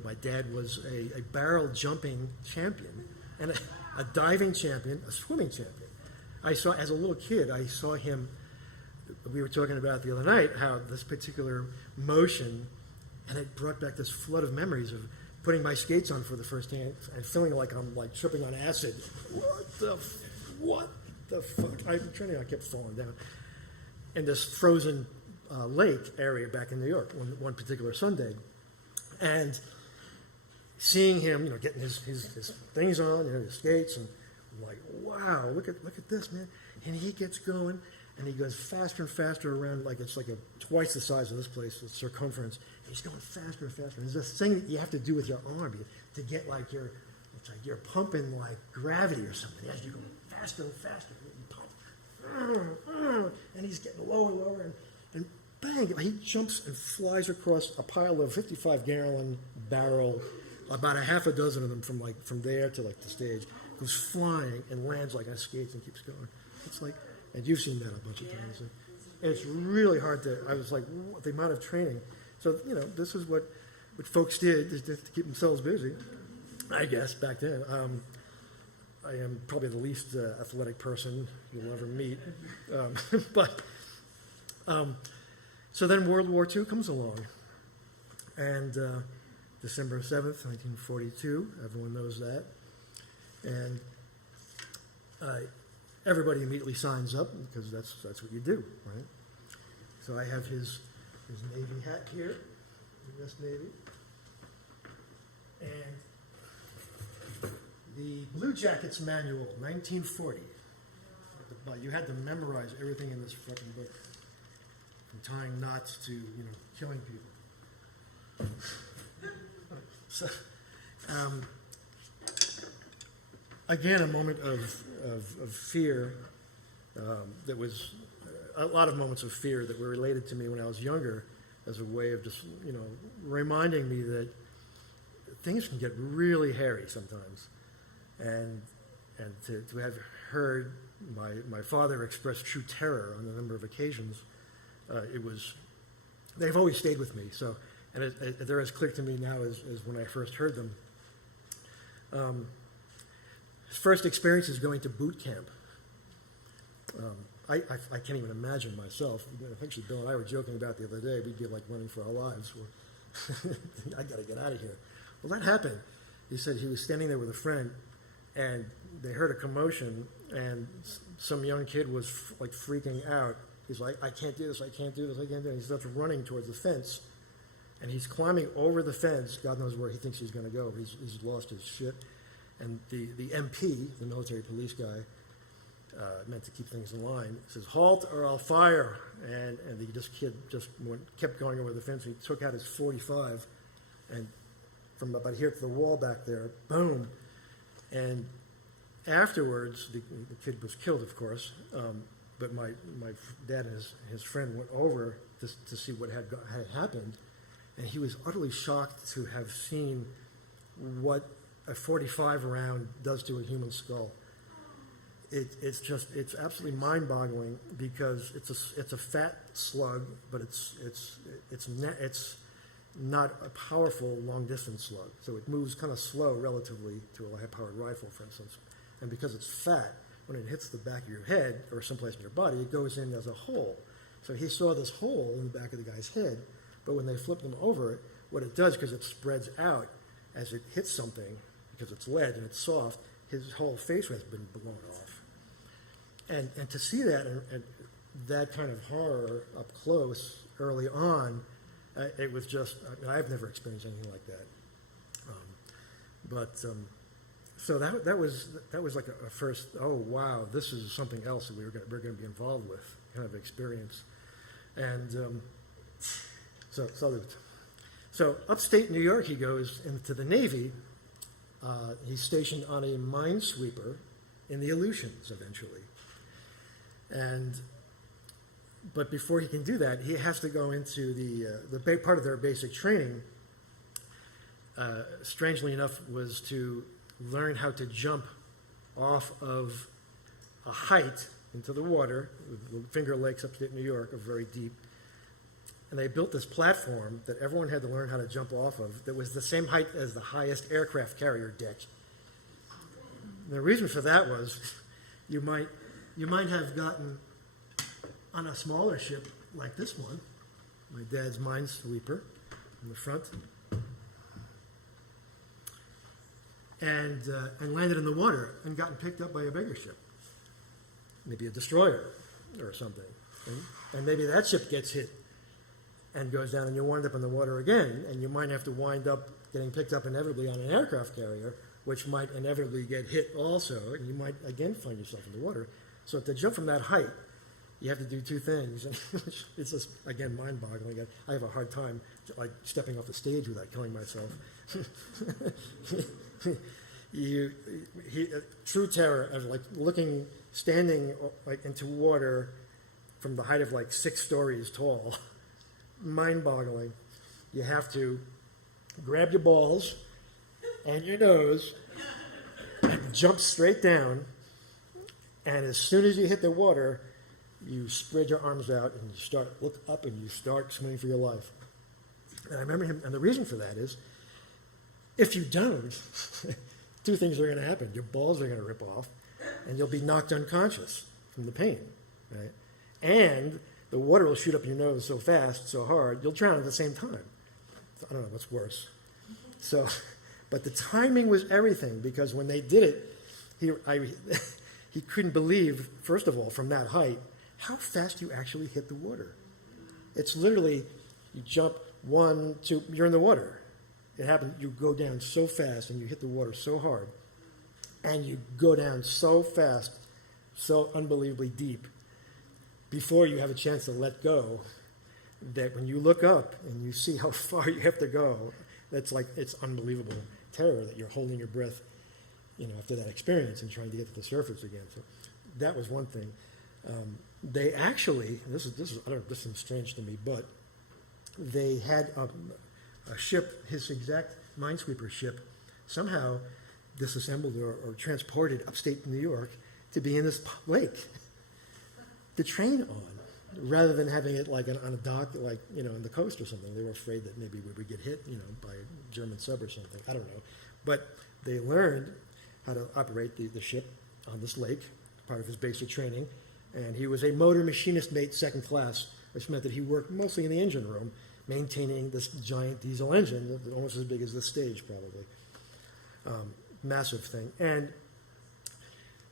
my dad was a barrel jumping champion and a diving champion, a swimming champion. As a little kid, I saw him, we were talking about the other night, how this particular motion, and it brought back this flood of memories of putting my skates on for the first time and feeling like I'm like tripping on acid. What the fuck? I'm trying to, I kept falling down. In this frozen lake area back in New York one particular Sunday. And seeing him, getting his things on, his skates, and I'm like, wow, look at this, man. And he gets going, and he goes faster and faster around, like it's like twice the size of this place, the circumference. And he's going faster and faster. And there's this thing that you have to do with your arm to get like it's like you're pumping like gravity or something. As you go faster and faster, you pump. And he's getting lower and lower, and bang, he jumps and flies across a pile of 55-gallon barrel, about a half a dozen of them from there to like the stage, goes flying and lands like on skates and keeps going. It's like, and you've seen that a bunch of times. And it's really hard I was like, what, the amount of training. So, this is what folks did is to keep themselves busy, I guess, back then. I am probably the least athletic person you'll ever meet. So then World War II comes along. And December 7th, 1942, everyone knows that. And everybody immediately signs up because that's what you do, right? So I have his Navy hat here, U.S. Navy. And the Blue Jackets Manual, 1940. You had to memorize everything in this fucking book, from tying knots to, killing people. So, again, a moment of fear that was a lot of moments of fear that were related to me when I was younger as a way of just, reminding me that things can get really hairy sometimes. And to have heard my father express true terror on a number of occasions, they've always stayed with me. So, and they're as clear to me now as when I first heard them. His first experience is going to boot camp. I can't even imagine myself. Actually, Bill and I were joking about the other day. We'd be like running for our lives. I got to get out of here. Well, that happened. He said he was standing there with a friend, and they heard a commotion, and some young kid was like freaking out. He's like, I can't do this, I can't do this, I can't do this. He starts running towards the fence, and he's climbing over the fence. God knows where he thinks he's going to go. He's lost his shit. And the MP, the military police guy, meant to keep things in line, says, halt or I'll fire. And the kid kept going over the fence. He took out his .45, and from about here to the wall back there, boom. And afterwards, the kid was killed, of course, but my dad and his friend went over to see what had happened, and he was utterly shocked to have seen what a .45 round does to a human skull. It's absolutely mind-boggling because it's a fat slug, but it's not a powerful long-distance slug. So it moves kind of slow relatively to a high-powered rifle, for instance. And because it's fat, when it hits the back of your head or someplace in your body, it goes in as a hole. So he saw this hole in the back of the guy's head, but when they flipped him over, what it does, because it spreads out as it hits something, because it's lead and it's soft, his whole face has been blown off. And to see that and that kind of horror up close early on, it was just, I've never experienced anything like that. So that was like a first, oh wow, this is something else that we're going to be involved with kind of experience. And so salute. So upstate New York, he goes into the Navy. He's stationed on a minesweeper in the Aleutians eventually. But before he can do that, he has to go into the part of their basic training, strangely enough, was to learn how to jump off of a height into the water. The Finger Lakes, upstate New York, are very deep. And they built this platform that everyone had to learn how to jump off of that was the same height as the highest aircraft carrier deck. The reason for that was you might have gotten on a smaller ship like this one, my dad's minesweeper in the front, and landed in the water and gotten picked up by a bigger ship, maybe a destroyer or something. And maybe that ship gets hit and goes down and you wind up in the water again, and you might have to wind up getting picked up inevitably on an aircraft carrier, which might inevitably get hit also, and you might again find yourself in the water. So to jump from that height, you have to do two things. It's just, again, mind-boggling. I have a hard time like stepping off the stage without killing myself. True terror of like standing like into water from the height of like 6 stories tall. Mind-boggling. You have to grab your balls and your nose and jump straight down. And as soon as you hit the water, you spread your arms out and you look up and you start swimming for your life. And I remember him, and the reason for that is, if you don't, 2 things are going to happen. Your balls are going to rip off, and you'll be knocked unconscious from the pain, right? And the water will shoot up your nose so fast, so hard, you'll drown at the same time. I don't know what's worse. So, but the timing was everything, because when they did it, he couldn't believe, first of all, from that height, how fast you actually hit the water. It's literally, you jump 1, 2, you're in the water. It happens, you go down so fast and you hit the water so hard, and you go down so fast, so unbelievably deep, before you have a chance to let go, that when you look up and you see how far you have to go, that's like, it's unbelievable terror that you're holding your breath. after that experience and trying to get to the surface again. So that was one thing. They actually, this seems strange to me, but they had a ship, his exact minesweeper ship, somehow disassembled or transported upstate New York to be in this lake to train on, rather than having it like on a dock, like, on the coast or something. They were afraid that maybe we would get hit, by a German sub or something. I don't know. But they learned how to operate the ship on this lake, part of his basic training. And he was a motor machinist mate second class, which meant that he worked mostly in the engine room, maintaining this giant diesel engine, almost as big as this stage probably. Massive thing. And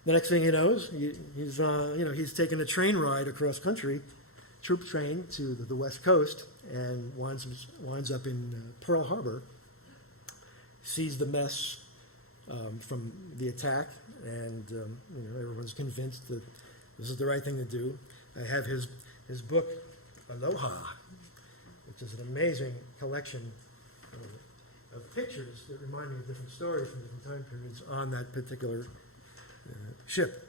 the next thing he knows, he's taking a train ride across country, troop train to the West Coast, and winds up in Pearl Harbor, sees the mess from the attack, and everyone's convinced that this is the right thing to do. I have his book, Aloha, which is an amazing collection of pictures that remind me of different stories from different time periods on that particular ship.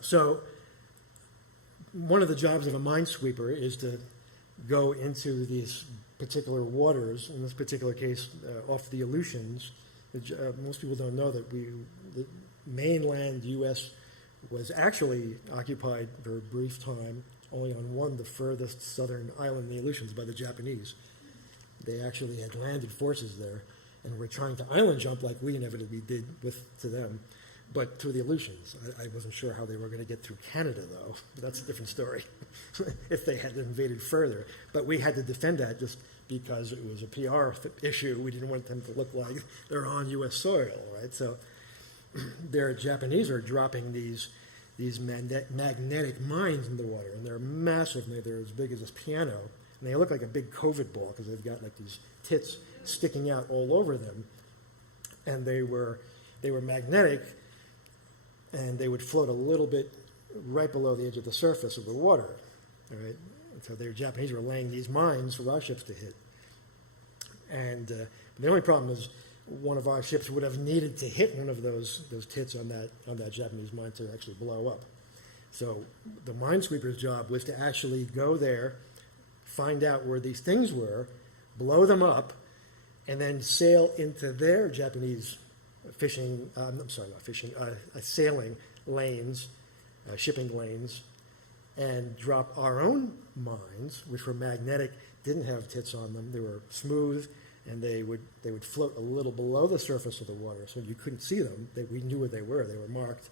So one of the jobs of a minesweeper is to go into these particular waters, in this particular case, off the Aleutians. Most people don't know that the mainland U.S. was actually occupied for a brief time, only on the furthest southern island in the Aleutians, by the Japanese. They actually had landed forces there and were trying to island jump like we inevitably did to them, but through the Aleutians. I wasn't sure how they were going to get through Canada, though. That's a different story, if they had invaded further. But we had to defend that just because it was a PR issue. We didn't want them to look like they're on U.S. soil, right? So their Japanese are dropping these magnetic mines in the water, and they're massive. They're as big as this piano, and they look like a big COVID ball because they've got like these tits sticking out all over them. And they were magnetic, and they would float a little bit right below the edge of the surface of the water. All right, so the Japanese were laying these mines for our ships to hit. And the only problem is, one of our ships would have needed to hit one of those tits on that Japanese mine to actually blow up. So the minesweeper's job was to actually go there, find out where these things were, blow them up, and then sail into their Japanese sailing lanes, shipping lanes, and drop our own mines, which were magnetic, didn't have tits on them. They were smooth, and they would float a little below the surface of the water, so you couldn't see them. We knew where they were. They were marked.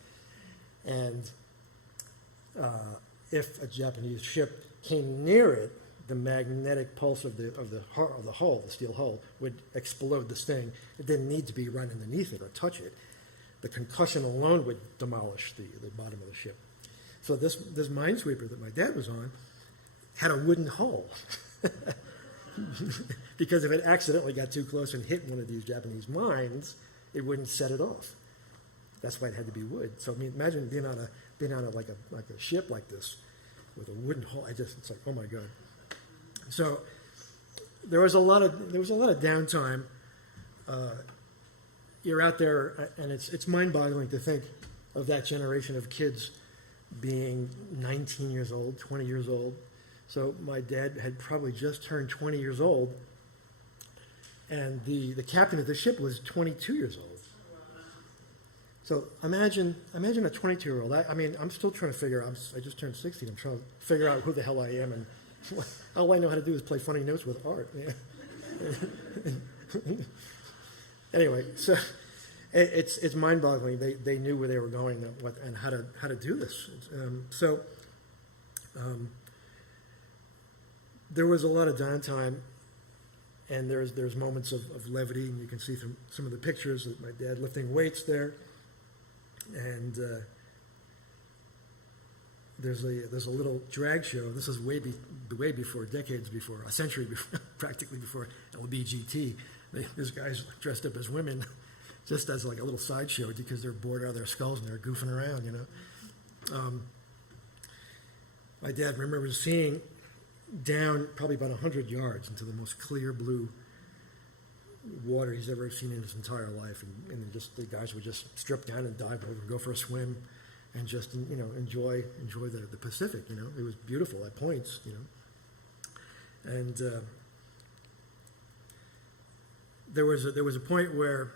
And if a Japanese ship came near it, the magnetic pulse of the hull, the steel hull, would explode this thing. It didn't need to be run underneath it or touch it. The concussion alone would demolish the bottom of the ship. So this minesweeper that my dad was on had a wooden hull. Because if it accidentally got too close and hit one of these Japanese mines, it wouldn't set it off. That's why it had to be wood. So I mean, imagine being on a ship like this with a wooden hull. It's like, oh my God. So there was a lot of downtime. You're out there, and it's mind-boggling to think of that generation of kids being 19 years old, 20 years old. So my dad had probably just turned 20 years old, and the captain of the ship was 22 years old. So imagine a 22-year-old. I mean, I'm still trying to figure out. I just turned 60. I'm trying to figure out who the hell I am, and all I know how to do is play funny notes with art. Anyway, so it's mind-boggling. They knew where they were going and how to do this. There was a lot of downtime, and there's moments of levity, and you can see from some of the pictures that my dad lifting weights there, and there's a little drag show. This is way before, decades before, a century before, practically before LBGT. These guys dressed up as women, just as like a little sideshow because they're bored out of their skulls and they're goofing around, My dad remembers seeing down probably about 100 yards into the most clear blue water he's ever seen in his entire life, and just the guys would just strip down and dive over and go for a swim, and just enjoy the Pacific. It was beautiful at points. And there was a point where,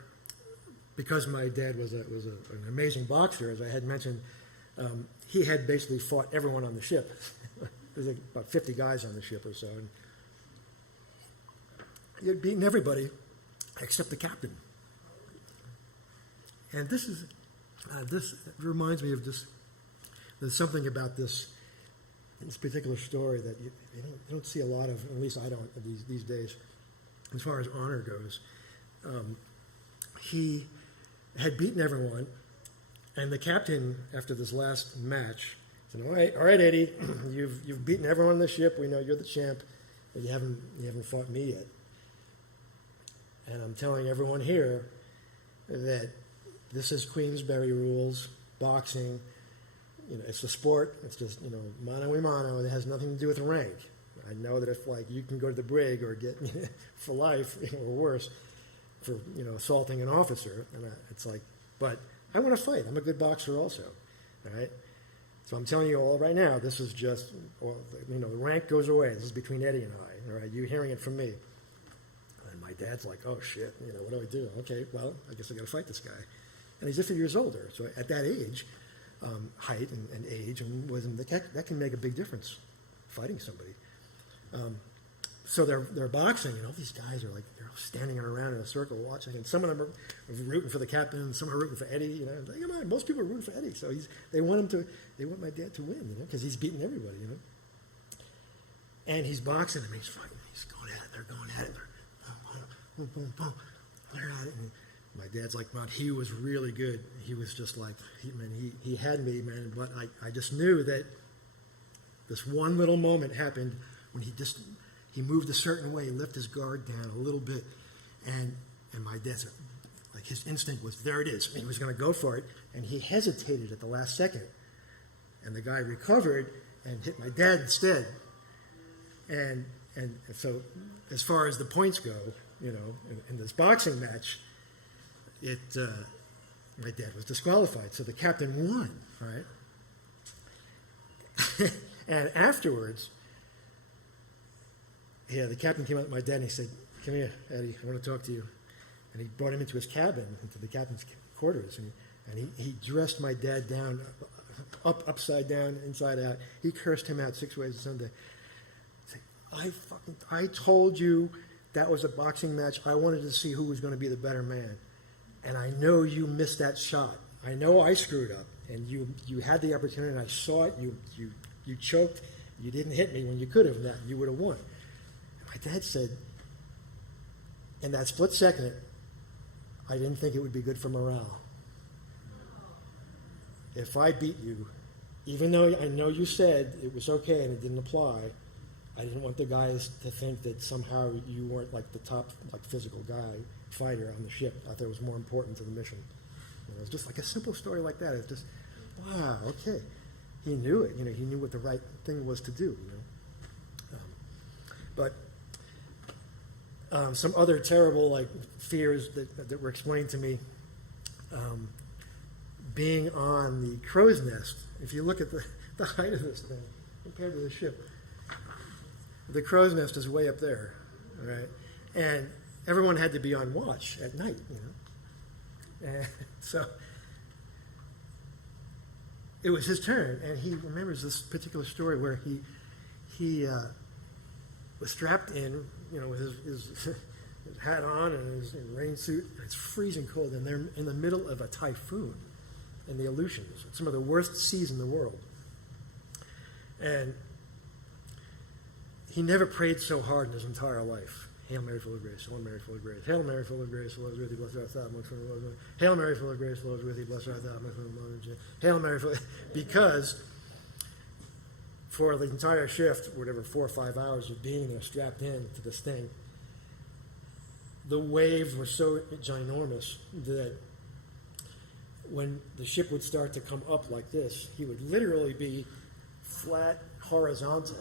because my dad was an amazing boxer, as I had mentioned, he had basically fought everyone on the ship. There's like about 50 guys on the ship or so, and he had beaten everybody except the captain. And this reminds me of there's something about this particular story that you don't see a lot of, at least I don't these days, as far as honor goes. He had beaten everyone, and the captain, after this last match, said, all right, Eddie, you've beaten everyone on the ship. We know you're the champ, but you haven't fought me yet. And I'm telling everyone here that this is Queensberry rules, boxing. It's a sport. It's just, mano a mano. It has nothing to do with rank. I know that if, you can go to the brig or get for life, or worse, for, assaulting an officer. And it's like, but I want to fight. I'm a good boxer also. All right? So I'm telling you all right now, this is just, the rank goes away. This is between Eddie and I. All right? You're hearing it from me. And my dad's like, oh, shit, what do I do? Okay, well, I guess I got to fight this guy. And he's 50 years older. So at that age, height and age and wisdom, that can make a big difference, fighting somebody. So they're boxing, and all these guys are they're all standing around in a circle watching, and some of them are rooting for the captain, and some are rooting for Eddie. Come on, most people are rooting for Eddie, so they want my dad to win, because he's beating everybody, And he's boxing him, he's fighting, he's going at it, they're going at it, boom, boom, boom, they're at it. And my dad's like, man, he was really good. He was just like, he had me, man. But I just knew that this one little moment happened when he moved a certain way, left his guard down a little bit, and my dad's his instinct was, there it is. And he was going to go for it, and he hesitated at the last second, and the guy recovered and hit my dad instead. And so, as far as the points go, in this boxing match, my dad was disqualified, so the captain won, right? And afterwards, the captain came up to my dad and he said, come here, Eddie, I want to talk to you. And he brought him into his cabin, into the captain's quarters, and he dressed my dad down, upside down, inside out. He cursed him out 6 ways a Sunday. I told you that was a boxing match. I wanted to see who was going to be the better man. And I know you missed that shot. I know I screwed up, and you had the opportunity, and I saw it. You choked. You didn't hit me when you could have. That you would have won. And my dad said, in that split second, I didn't think it would be good for morale. If I beat you, even though I know you said it was okay and it didn't apply, I didn't want the guys to think that somehow you weren't the top physical guy, fighter on the ship. I thought it was more important to the mission. It was just a simple story like that. It's just, wow, okay. He knew it. He knew what the right thing was to do. But some other terrible fears that were explained to me. Being on the crow's nest. If you look at the height of this thing compared to the ship, the crow's nest is way up there, all right? And everyone had to be on watch at night, And so it was his turn, and he remembers this particular story where he was strapped in, with his hat on and his rain suit. And it's freezing cold, and they're in the middle of a typhoon in the Aleutians, some of the worst seas in the world. And he never prayed so hard in his entire life. Hail Mary, full of grace. Hail Mary, full of grace. Hail Mary, full of grace. The Lord is with thee. Blessed art thou amongst women. Hail Mary, full of grace. The Lord is with thee. Blessed art thou amongst women. Hail Mary, full. Because for the entire shift, whatever 4 or 5 hours of being there, strapped in to this thing, the waves were so ginormous that when the ship would start to come up like this, he would literally be flat horizontal.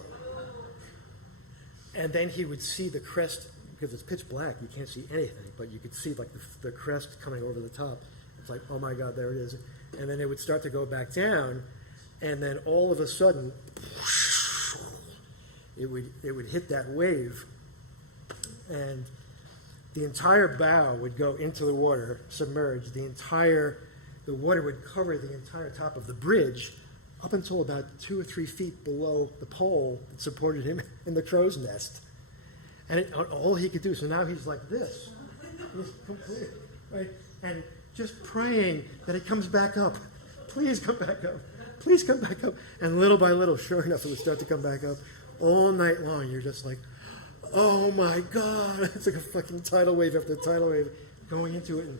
And then he would see the crest because it's pitch black, you can't see anything, but you could see like the crest coming over the top. It's like, oh my God, there it is. And then it would start to go back down, and then all of a sudden, it would hit that wave, and the entire bow would go into the water, submerged. The water would cover the entire top of the bridge up until about 2 or 3 feet below the pole that supported him in the crow's nest. And all he could do, so now he's like this. He's complete, right? And just praying that it comes back up. Please come back up. Please come back up. And little by little, sure enough, it would start to come back up. All night long, you're just like, oh my God. It's like a fucking tidal wave after tidal wave going into it. And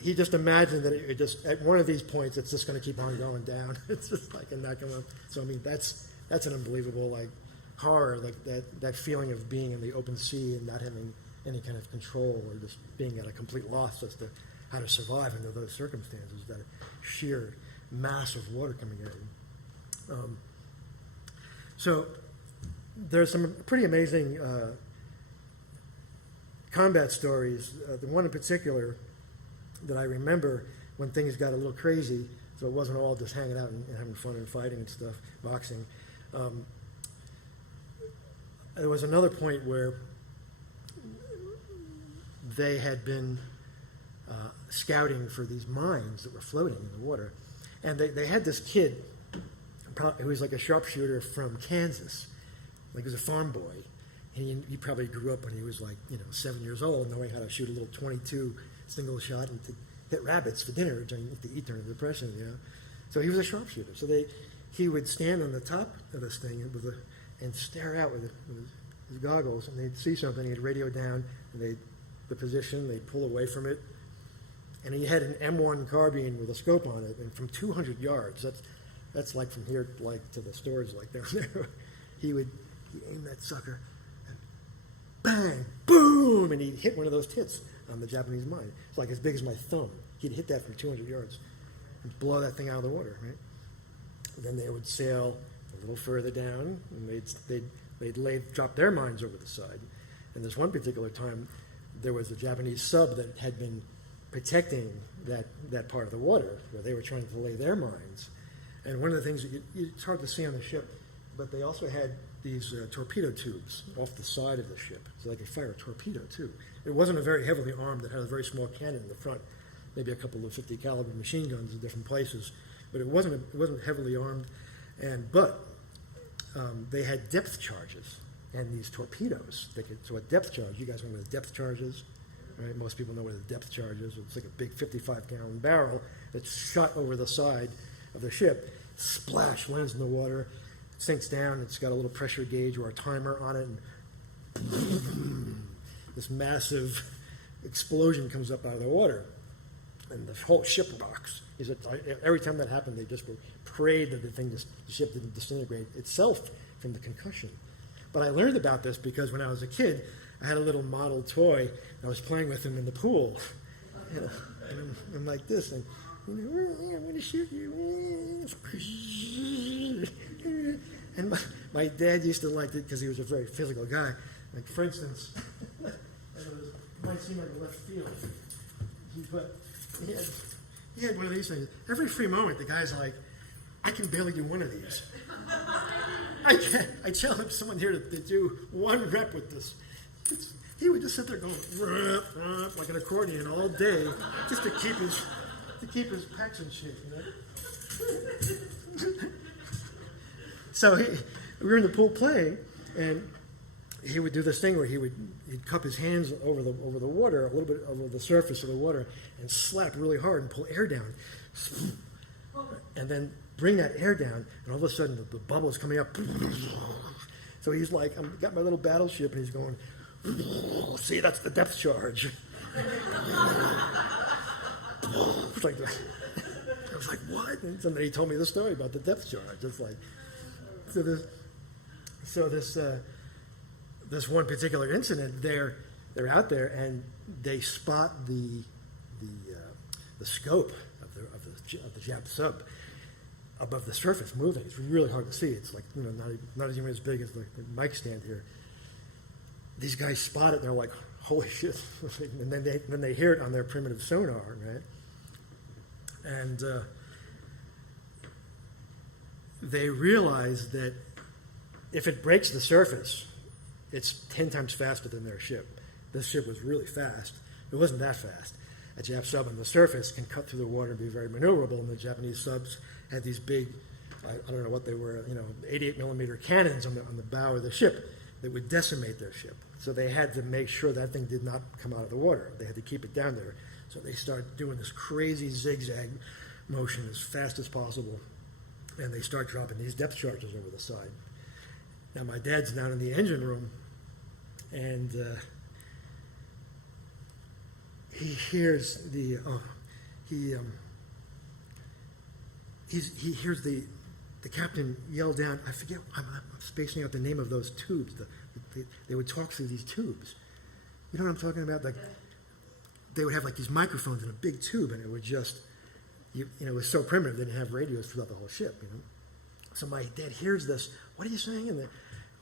he just imagined that it just, at one of these points, it's just going to keep on going down. It's just like, and not come up. So, I mean, that's an unbelievable, like, horror, like that feeling of being in the open sea and not having any kind of control, or just being at a complete loss as to how to survive under those circumstances, that sheer mass of water coming at you. So there's some pretty amazing combat stories. The one in particular that I remember when things got a little crazy, so it wasn't all just hanging out and having fun and fighting and stuff, boxing. There was another point where they had been scouting for these mines that were floating in the water. And they had this kid who was like a sharpshooter from Kansas. Like he was a farm boy. He probably grew up when he was like, 7 years old, knowing how to shoot a little .22 single shot and to hit rabbits for dinner to eat during the Depression, So he was a sharpshooter. So he would stand on the top of this thing and stare out with his goggles, and they'd see something. He'd radio down the position. They'd pull away from it, and he had an M1 carbine with a scope on it, and from 200 yards, that's like from here like to the storage like down there. He aimed that sucker, and bang, boom, and he'd hit one of those tits on the Japanese mine. It's like as big as my thumb. He'd hit that from 200 yards and blow that thing out of the water, right? And then they would sail a little further down, and they'd drop their mines over the side. And this one particular time, there was a Japanese sub that had been protecting that part of the water where they were trying to lay their mines. And one of the things it's hard to see on the ship, but they also had these torpedo tubes off the side of the ship, so they could fire a torpedo too. It wasn't a very heavily armed; it had a very small cannon in the front, maybe a couple of 50 caliber machine guns in different places, but it wasn't heavily armed. But they had depth charges and these torpedoes. So a depth charge, you guys know what a depth charge is, right? Most people know what a depth charge is. It's like a big 55-gallon barrel that's shot over the side of the ship, splash, lands in the water, sinks down. It's got a little pressure gauge or a timer on it, and this massive explosion comes up out of the water, and the whole ship rocks. He said every time that happened, they just prayed that the ship didn't disintegrate itself from the concussion. But I learned about this because when I was a kid, I had a little model toy. I was playing with him in the pool, and I'm like this, and I'm going to shoot you. And my dad used to like it because he was a very physical guy. Like, for instance, you might see him in the left field. He had one of these things. Every free moment, the guy's like, I can barely do one of these. I challenge someone here to do one rep with this. He would just sit there going like an accordion all day, just to keep his pecs in shape. So we were in the pool playing, and he would do this thing where he'd cup his hands over the water, a little bit over the surface of the water, and slap really hard and pull air down, and then bring that air down, and all of a sudden the bubbles coming up. So he's like, I've got my little battleship, and he's going, see, that's the depth charge. It's like, I was like, what? And somebody told me the story about the depth charge. It's like, this one particular incident, they're out there and they spot the scope of the Jap sub above the surface moving. It's really hard to see. It's like not even as big as the mic stand here. these guys spot it, and they're like, holy shit. And then they hear it on their primitive sonar, right? And they realize that if it breaks the surface, it's 10 times faster than their ship. This ship was really fast. It wasn't that fast. A Jap sub on the surface can cut through the water and be very maneuverable, and the Japanese subs had these big, I don't know what they were, 88 millimeter cannons on the bow of the ship that would decimate their ship. So they had to make sure that thing did not come out of the water. They had to keep it down there. So they start doing this crazy zigzag motion as fast as possible, and they start dropping these depth charges over the side. Now my dad's down in the engine room, and he hears he hears the captain yell down. I forget. I'm spacing out the name of those tubes. They would talk through these tubes. You know what I'm talking about? Like they would have like these microphones in a big tube, and it would just, it was so primitive. They didn't have radios throughout the whole ship. So my dad hears this. What are you saying? And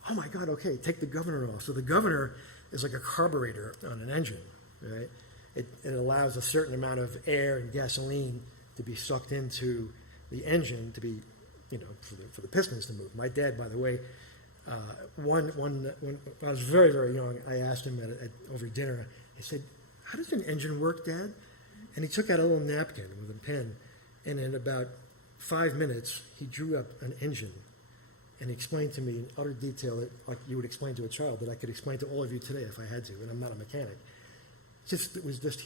oh my God, okay, take the governor off. So the governor is like a carburetor on an engine, right? It allows a certain amount of air and gasoline to be sucked into the engine to be, for the pistons to move. My dad, by the way, when I was very, very young, I asked him over dinner, I said, how does an engine work, Dad? And he took out a little napkin with a pen, and in about 5 minutes, he drew up an engine, and he explained to me in utter detail, like you would explain to a child, that I could explain to all of you today if I had to, and I'm not a mechanic. He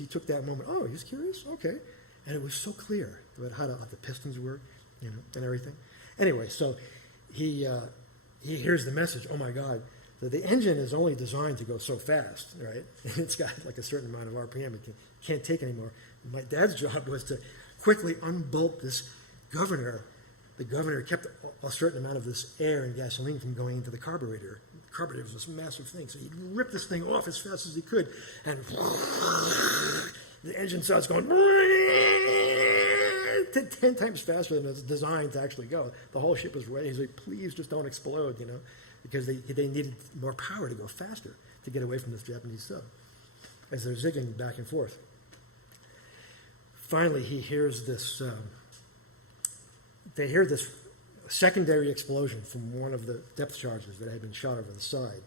took that moment, oh, he's curious? Okay. And it was so clear about how the pistons work, and everything. Anyway, so he hears the message, oh my God, that the engine is only designed to go so fast, right? It's got like a certain amount of RPM, it can't take anymore. My dad's job was to quickly unbolt this governor. The governor kept a certain amount of this air and gasoline from going into the carburetor. The carburetor was this massive thing, so he'd rip this thing off as fast as he could, and the engine starts going 10 times faster than it's designed to actually go. The whole ship was ready. He's like, please just don't explode, because they needed more power to go faster to get away from this Japanese sub as they're zigging back and forth. Finally, he hears this. They hear this secondary explosion from one of the depth charges that had been shot over the side,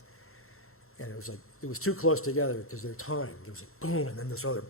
and it was too close together because they're timed. There was a boom, and then this other.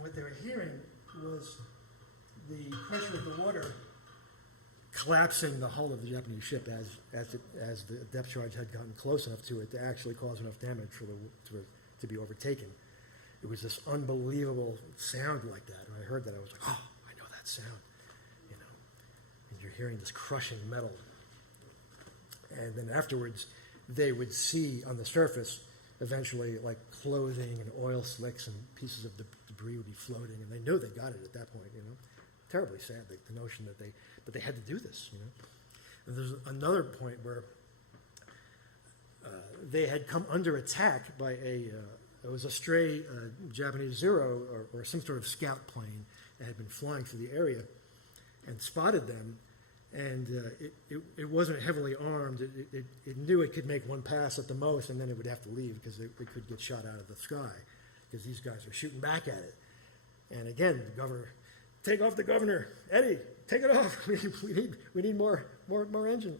What they were hearing was the pressure of the water collapsing the hull of the Japanese ship as the depth charge had gotten close enough to it to actually cause enough damage to be overtaken. It was this unbelievable sound like that. When I heard that, I was like, oh, I know that sound. And you're hearing this crushing metal. And then afterwards, they would see on the surface eventually like clothing and oil slicks and pieces of debris would be floating, and they knew they got it at that point, Terribly sad, the notion that they had to do this, And there's another point where they had come under attack by it was a stray Japanese Zero or some sort of scout plane that had been flying through the area and spotted them. And it wasn't heavily armed. It knew it could make one pass at the most, and then it would have to leave because it could get shot out of the sky because these guys are shooting back at it. And again, the governor, take off the governor. Eddie, take it off. We need more engine.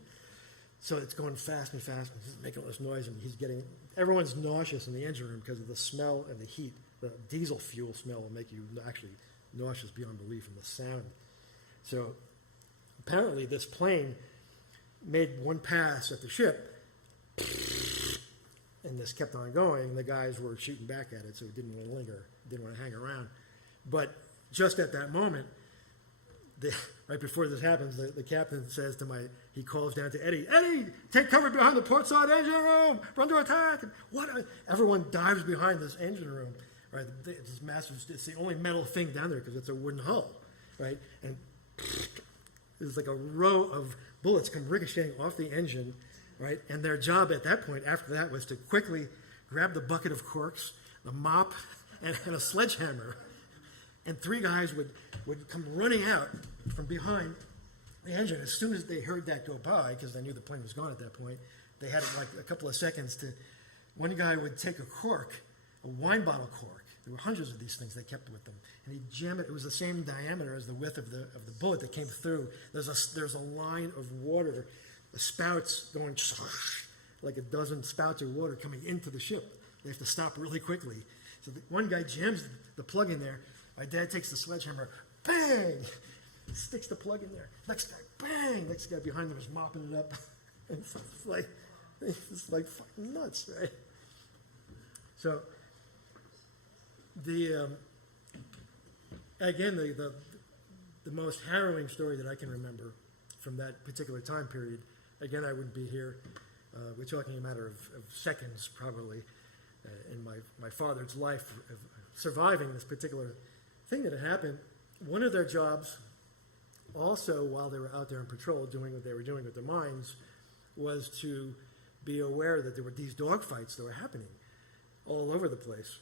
So it's going fast and fast, and he's making all this noise, and everyone's nauseous in the engine room because of the smell and the heat. The diesel fuel smell will make you actually nauseous beyond belief, and the sound. So apparently this plane made one pass at the ship, and this kept on going, and the guys were shooting back at it, so it didn't want to linger, didn't want to hang around. But just at that moment, right before this happens, the captain says he calls down to Eddie, Eddie, take cover behind the port side engine room, we're under attack. And everyone dives behind this engine room, right? It's this massive, it's the only metal thing down there because it's a wooden hull, right? And there's like a row of bullets come ricocheting off the engine, right? And their job at that point, after that, was to quickly grab the bucket of corks, the mop, and a sledgehammer. And three guys would come running out from behind the engine. As soon as they heard that go by, because they knew the plane was gone at that point, they had like a couple of seconds to. One guy would take a cork, a wine bottle cork. There were hundreds of these things they kept with them, and he'd jam it. It was the same diameter as the width of the bullet that came through. There's a line of water, the spouts going like a dozen spouts of water coming into the ship. They have to stop really quickly. So one guy jams the plug in there. My dad takes the sledgehammer, bang, sticks the plug in there. Next guy, bang. Next guy behind them is mopping it up. It's like fucking nuts, right? So the most harrowing story that I can remember from that particular time period. Again, I wouldn't be here. We're talking a matter of seconds, probably, in my father's life of surviving this particular thing that had happened. One of their jobs, also while they were out there on patrol doing what they were doing with their mines, was to be aware that there were these dogfights that were happening all over the place.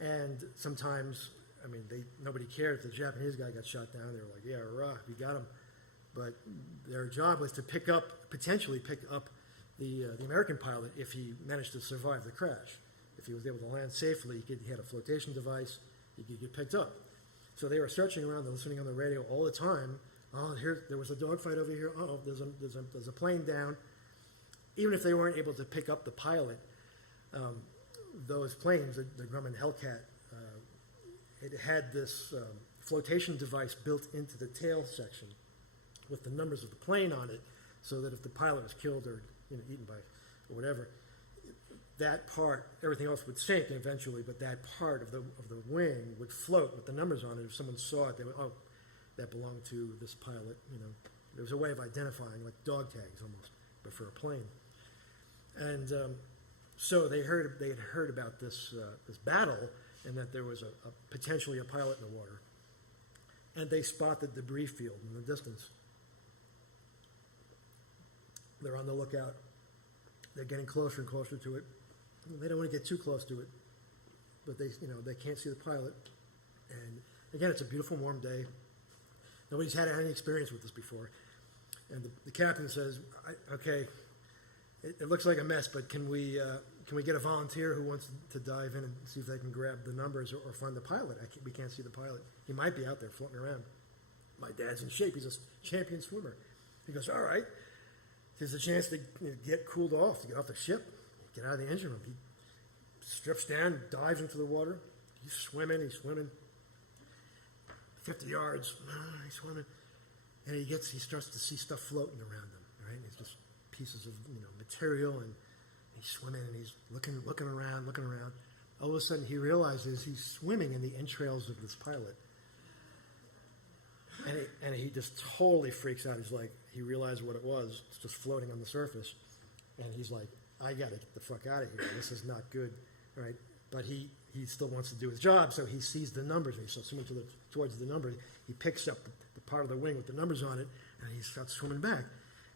And sometimes, I mean, nobody cared if the Japanese guy got shot down. They were like, yeah, hurrah, we got him. But their job was to potentially pick up the American pilot if he managed to survive the crash. If he was able to land safely, he had a flotation device, he could get picked up. So they were searching around and listening on the radio all the time. Oh, there was a dogfight over here. Oh, there's a plane down. Even if they weren't able to pick up the pilot, those planes, the Grumman Hellcat, it had this flotation device built into the tail section with the numbers of the plane on it, so that if the pilot was killed or eaten by or whatever, that part, everything else would sink eventually, but that part of the wing would float with the numbers on it. If someone saw it, they would, oh, that belonged to this pilot. There was a way of identifying, like dog tags almost, but for a plane. And so they had heard about this battle, and that there was potentially a pilot in the water. And they spot the debris field in the distance. They're on the lookout. They're getting closer and closer to it. They don't want to get too close to it, but they can't see the pilot. And again, it's a beautiful, warm day. Nobody's had any experience with this before. And the captain says, "Okay, it looks like a mess, but can we get a volunteer who wants to dive in and see if they can grab the numbers or find the pilot? We can't see the pilot. He might be out there floating around." My dad's in shape. He's a champion swimmer. He goes, "All right. There's a chance to get cooled off, to get off the ship, get out of the engine room." He strips down, dives into the water. He's swimming. 50 yards, he's swimming. And he starts to see stuff floating around him, right? It's just pieces of material, and he's swimming, and he's looking around. All of a sudden, he realizes he's swimming in the entrails of this pilot. And he just totally freaks out. He realized what it was. It's just floating on the surface. And he's like, I got to get the fuck out of here. This is not good, right? But he still wants to do his job, so he sees the numbers, and he's swimming towards the numbers. He picks up the part of the wing with the numbers on it, and he starts swimming back.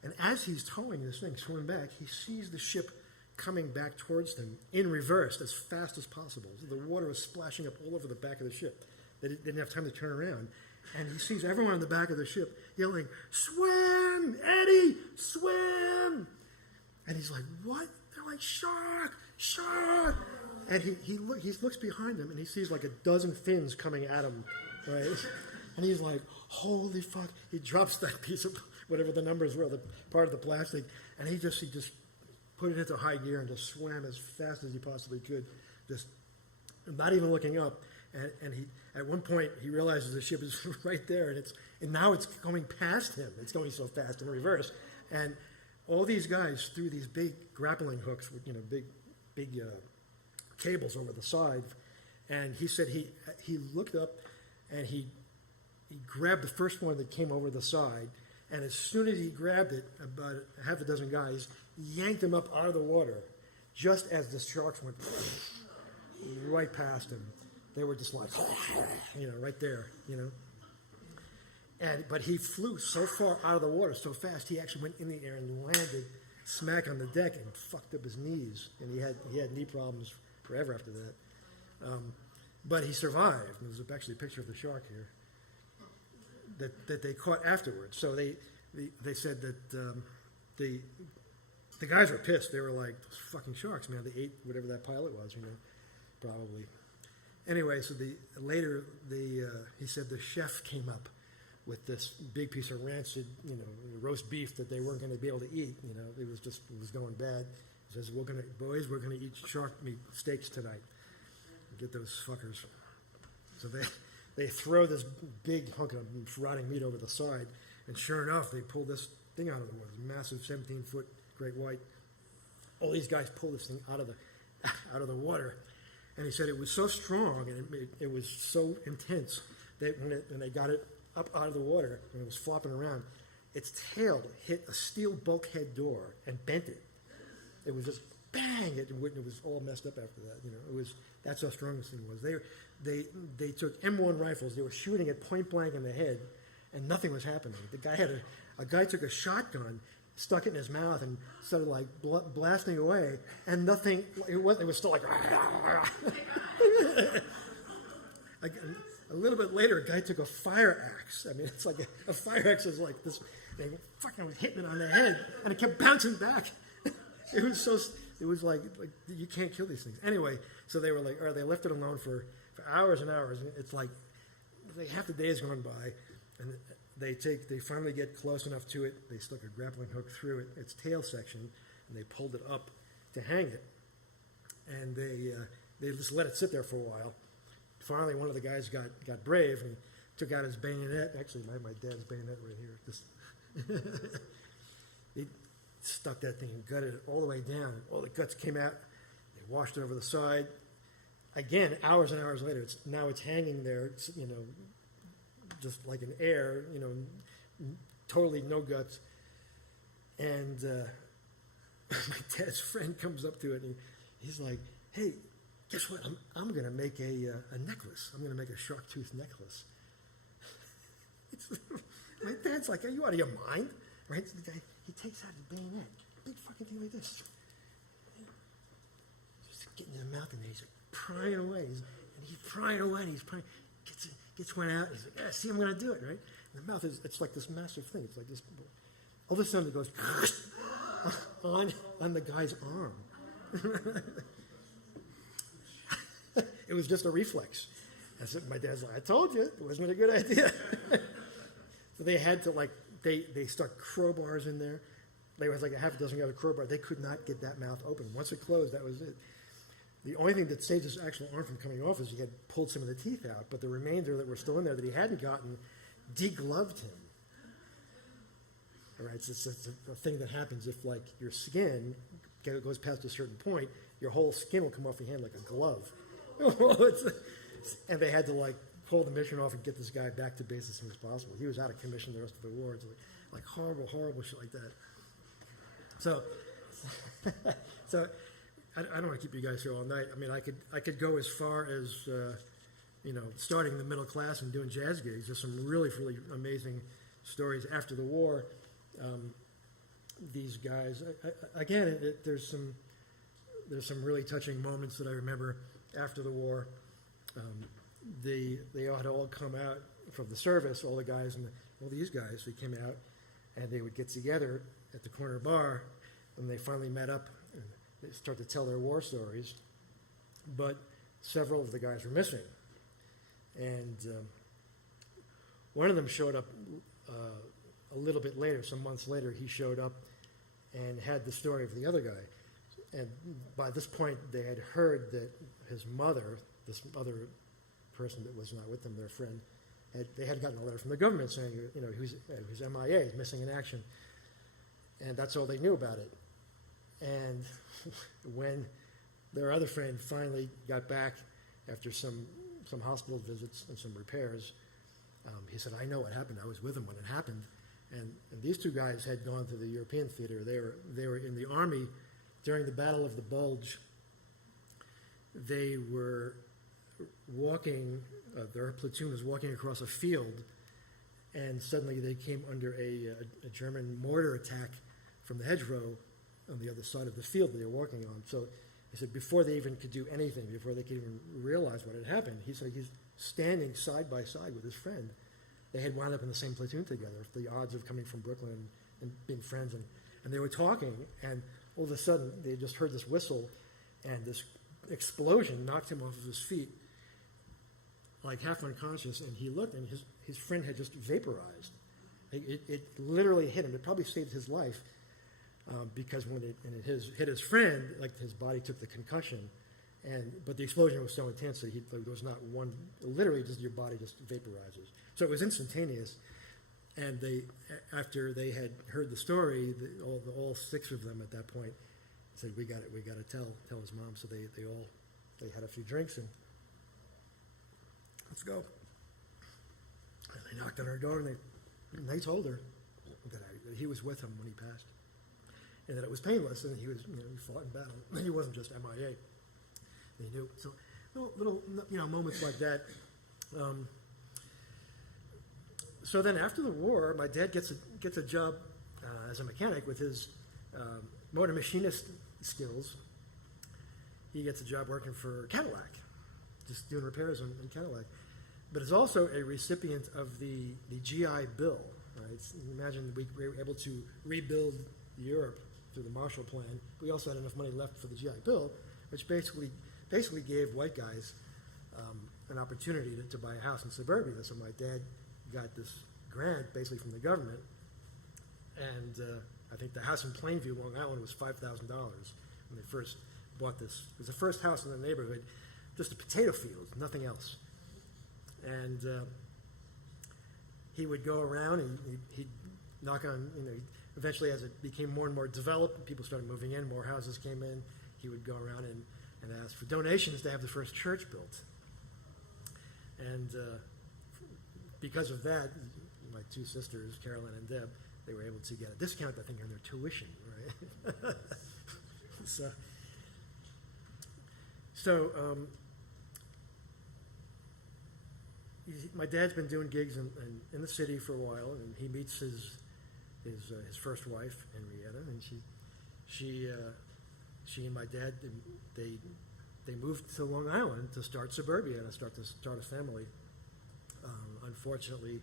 And as he's towing this thing, swimming back, he sees the ship coming back towards him in reverse as fast as possible. So the water was splashing up all over the back of the ship. They didn't have time to turn around. And he sees everyone on the back of the ship yelling, "Swim, Eddie, swim!" And he's like, "What?" They're like, "Shark, shark!" And he looks behind him, and he sees like a dozen fins coming at him, right? And he's like, "Holy fuck!" He drops that piece of whatever the numbers were, the part of the plastic, and he just put it into high gear and just swam as fast as he possibly could, just not even looking up. And he, at one point, he realizes the ship is right there, and now it's going past him. It's going so fast in reverse, and all these guys threw these big grappling hooks with big cables over the side, and he said he looked up, and he he grabbed the first one that came over the side, and as soon as he grabbed it, about half a dozen guys yanked him up out of the water, just as the sharks went right past him. They were just like, right there, But he flew so far out of the water so fast, he actually went in the air and landed smack on the deck and fucked up his knees. And he had knee problems forever after that. But he survived. There's actually a picture of the shark here that they caught afterwards. So they said that the guys were pissed. They were like, those fucking sharks, man. They ate whatever that pilot was, probably. Anyway, so later he said the chef came up with this big piece of rancid, roast beef that they weren't going to be able to eat. It was going bad. He says, we're going to eat shark meat steaks tonight. Get those fuckers. So they throw this big hunk of rotting meat over the side, and sure enough, they pull this thing out of the water. Massive 17-foot great white. All these guys pull this thing out of the water. And he said it was so strong and it was so intense that when they got it up out of the water and it was flopping around, its tail hit a steel bulkhead door and bent it. It was just bang! It was all messed up after that. That's how strong this thing was. They took M1 rifles. They were shooting it point blank in the head, and nothing was happening. The guy a guy took a shotgun, stuck it in his mouth, and started like blasting away, and nothing. It was still like. A little bit later, a guy took a fire axe. I mean, it's like a fire axe is like this. They fucking was hitting it on the head, and it kept bouncing back. It was like you can't kill these things. Anyway, so they were like, they left it alone for hours and hours. And it's like half the day has gone by, and they finally get close enough to it. They stuck a grappling hook through its tail section, and they pulled it up to hang it. And they just let it sit there for a while. Finally, one of the guys got brave and took out his bayonet. Actually, my dad's bayonet right here. Just he stuck that thing and gutted it all the way down. All the guts came out. They washed it over the side. Again, hours and hours later, it's hanging there. It's, just like an air. Totally no guts. And my dad's friend comes up to it and he's like, "Hey, guess what? I'm going to make a necklace. I'm going to make a shark tooth necklace." My dad's like, "Are you out of your mind?" Right? So the guy, he takes out his bayonet, big fucking thing like this. Just getting in his mouth, and he's like prying away. He's prying away, and he's prying. Gets one out. And he's like, "Yeah, see, I'm going to do it, right?" And the mouth it's like this massive thing. It's like this. All of a sudden, it goes on the guy's arm. It was just a reflex. My dad's like, "I told you, it wasn't a good idea." So they had to they stuck crowbars in there. There was like a half a dozen other crowbars. They could not get that mouth open. Once it closed, that was it. The only thing that saved his actual arm from coming off is he had pulled some of the teeth out, but the remainder that were still in there that he hadn't gotten degloved him. All right, so it's a thing that happens if your skin goes past a certain point, your whole skin will come off your hand like a glove. And they had to pull the mission off and get this guy back to base as soon as possible. He was out of commission the rest of the war. It's like horrible shit like that. So I don't want to keep you guys here all night. I mean, I could go as far as starting the middle class and doing jazz gigs. There's some really amazing stories after the war. These guys, there's some really touching moments that I remember after the war. They had all come out from the service, all the guys and all these guys. They came out and they would get together at the corner bar, and they finally met up and they start to tell their war stories. But several of the guys were missing, and one of them showed up a little bit later, some months later. He showed up and had the story of the other guy. And by this point, they had heard that his mother, this other person that was not with them, their friend, they had gotten a letter from the government saying, he's MIA, he's missing in action. And that's all they knew about it. And when their other friend finally got back after some hospital visits and some repairs, He said, I know what happened. I was with him when it happened. And these two guys had gone to the European theater. They were in the Army during the Battle of the Bulge. They were walking, their platoon was walking across a field, and suddenly they came under a German mortar attack from the hedgerow on the other side of the field they were walking on. So he said before they even could do anything, before they could even realize what had happened, he said he's standing side by side with his friend. They had wound up in the same platoon together, the odds of coming from Brooklyn and being friends. And they were talking, and all of a sudden they just heard this whistle, and this explosion knocked him off of his feet, like half unconscious, and he looked, and his friend had just vaporized. It literally hit him. It probably saved his life, because when it hit his friend, like his body took the concussion, but the explosion was so intense that there was not one, literally just your body just vaporizes. So it was instantaneous, and after they had heard the story, all six of them at that point said, we got to tell his mom. So they had a few drinks and let's go. And they knocked on her door and they told her that he was with him when he passed, and that it was painless, and he was, he fought in battle. He wasn't just MIA. They knew. So little moments like that. So then after the war, my dad gets a job as a mechanic with his motor machinist skills. He gets a job working for Cadillac, just doing repairs in Cadillac. But is also a recipient of the GI Bill. Right? So imagine we were able to rebuild Europe through the Marshall Plan. We also had enough money left for the GI Bill, which basically gave white guys an opportunity to buy a house in suburbia. So my dad got this grant basically from the government, and I think the house in Plainview, Long Island, was $5,000 when they first bought this. It was the first house in the neighborhood, just a potato field, nothing else. And he would go around and he'd knock on, eventually as it became more and more developed, people started moving in, more houses came in, he would go around and ask for donations to have the first church built. And because of that, my two sisters, Carolyn and Deb, they were able to get a discount, I think, on their tuition, right? My dad's been doing gigs in the city for a while, and he meets his first wife, Henrietta, and she and my dad, they moved to Long Island to start suburbia and start a family. Unfortunately,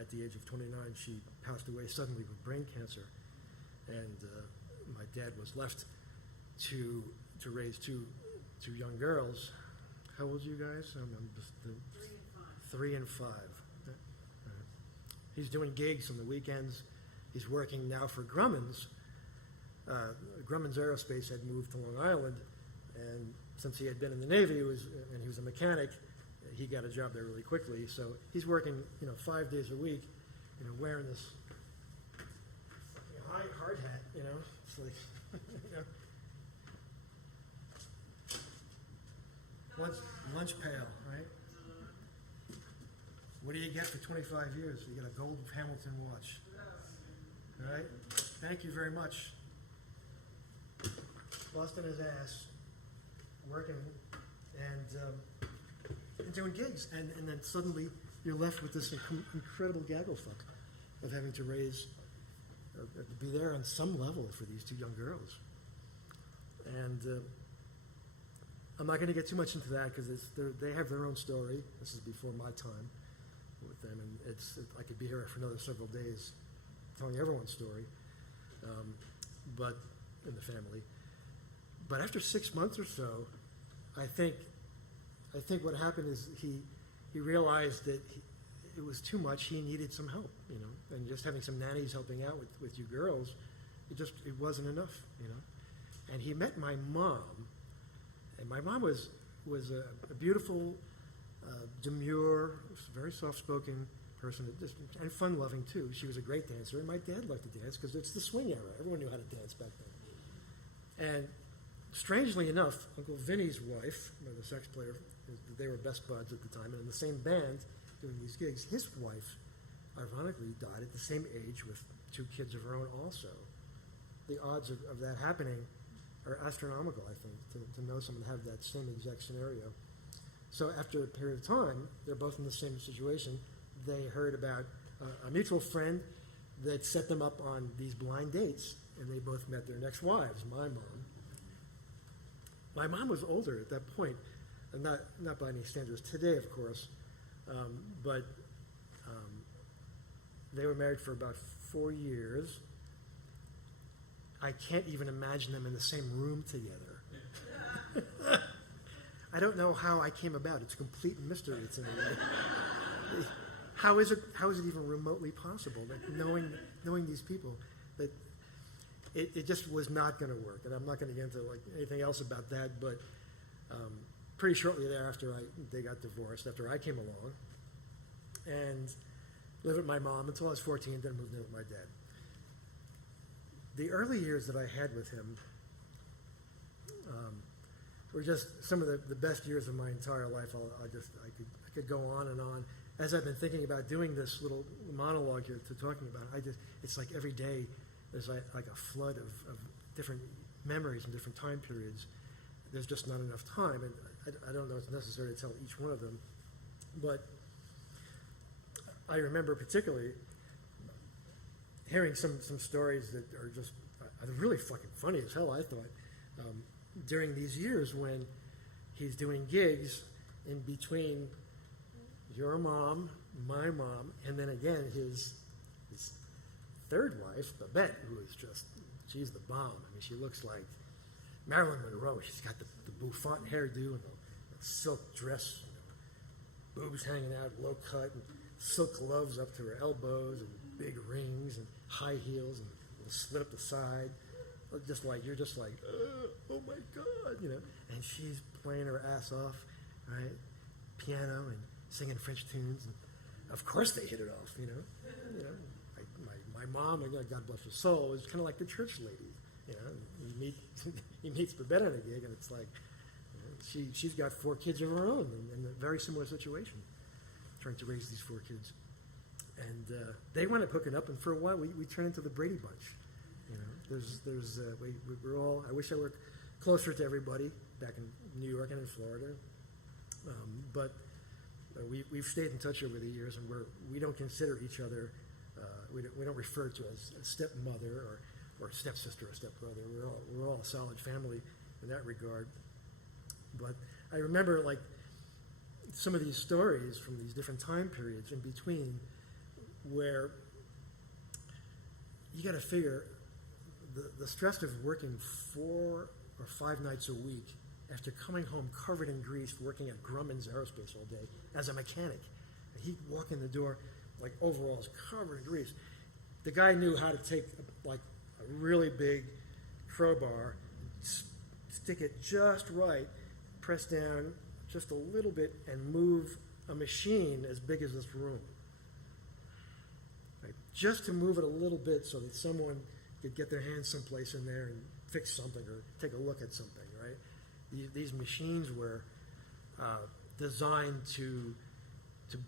at the age of 29, she passed away suddenly with brain cancer, and my dad was left to raise two young girls. How old are you guys? I'm just 3 and 5. He's doing gigs on the weekends. He's working now for Grumman's. Grumman's Aerospace had moved to Long Island, and since he had been in the Navy, and he was a mechanic, he got a job there really quickly. So he's working, 5 days a week, wearing this high hard hat, It's like, lunch pail, right? What do you get for 25 years? You get a gold Hamilton watch. All right? Thank you very much. Busting his ass, working, and doing gigs. And then suddenly you're left with this incredible gaggle fuck of having to raise, to be there on some level for these two young girls. And I'm not going to get too much into that because they have their own story. This is before my time with them, and I could be here for another several days telling everyone's story, but in the family. But after 6 months or so, I think what happened is he realized that it was too much. He needed some help, and just having some nannies helping out with you girls, it wasn't enough, And he met my mom, and my mom was a beautiful, demure, very soft-spoken person, and fun-loving too. She was a great dancer, and my dad liked to dance because it's the swing era. Everyone knew how to dance back then. And strangely enough, Uncle Vinny's wife, the sax player, they were best buds at the time, and in the same band, doing these gigs. His wife, ironically, died at the same age with 2 kids of her own also. The odds of that happening are astronomical, I think, to know someone have that same exact scenario. So after a period of time, they're both in the same situation. They heard about a mutual friend that set them up on these blind dates, and they both met their next wives, my mom. My mom was older at that point, and not by any standards today, of course, but they were married for about 4 years. I can't even imagine them in the same room together. I don't know how I came about. It's a complete mystery to me. How is it even remotely possible that knowing these people, that it just was not going to work? And I'm not going to get into like anything else about that, but pretty shortly thereafter, they got divorced after I came along, and lived with my mom until I was 14, then moved in with my dad. The early years that I had with him were just some of the best years of my entire life. I could go on and on. As I've been thinking about doing this little monologue here to talking about it, it's like every day there's like a flood of different memories and different time periods. There's just not enough time, and I don't know if it's necessary to tell each one of them, but I remember particularly hearing some stories that are just really fucking funny as hell, I thought, during these years when he's doing gigs in between your mom, my mom, and then again his third wife, Babette, who is she's the bomb. I mean, she looks like Marilyn Monroe. She's got the bouffant hairdo and the silk dress, boobs hanging out, low cut, and silk gloves up to her elbows, and big rings, and high heels, and split up the side. You're just like, oh my God, And she's playing her ass off, right? Piano and singing French tunes, and of course they hit it off, My mom, God bless her soul, is kind of like the church lady, He meets Babette on a gig, and it's like, she's got 4 kids of her own in a very similar situation, trying to raise these 4 kids. And they wound up hooking up, and for a while we turned into the Brady Bunch. We're all. I wish I were closer to everybody back in New York and in Florida, but we've stayed in touch over the years, and we don't consider each other. We don't refer to as a stepmother or stepsister or stepbrother. We're all a solid family in that regard. But I remember like some of these stories from these different time periods in between, where you got to figure the stress of working 4 or 5 nights a week after coming home covered in grease, working at Grumman's Aerospace all day as a mechanic. And he'd walk in the door like overalls covered in grease. The guy knew how to take like a really big crowbar, stick it just right, press down just a little bit, and move a machine as big as this room. Right? Just to move it a little bit so that someone could get their hands someplace in there and fix something or take a look at something, right? These machines were designed to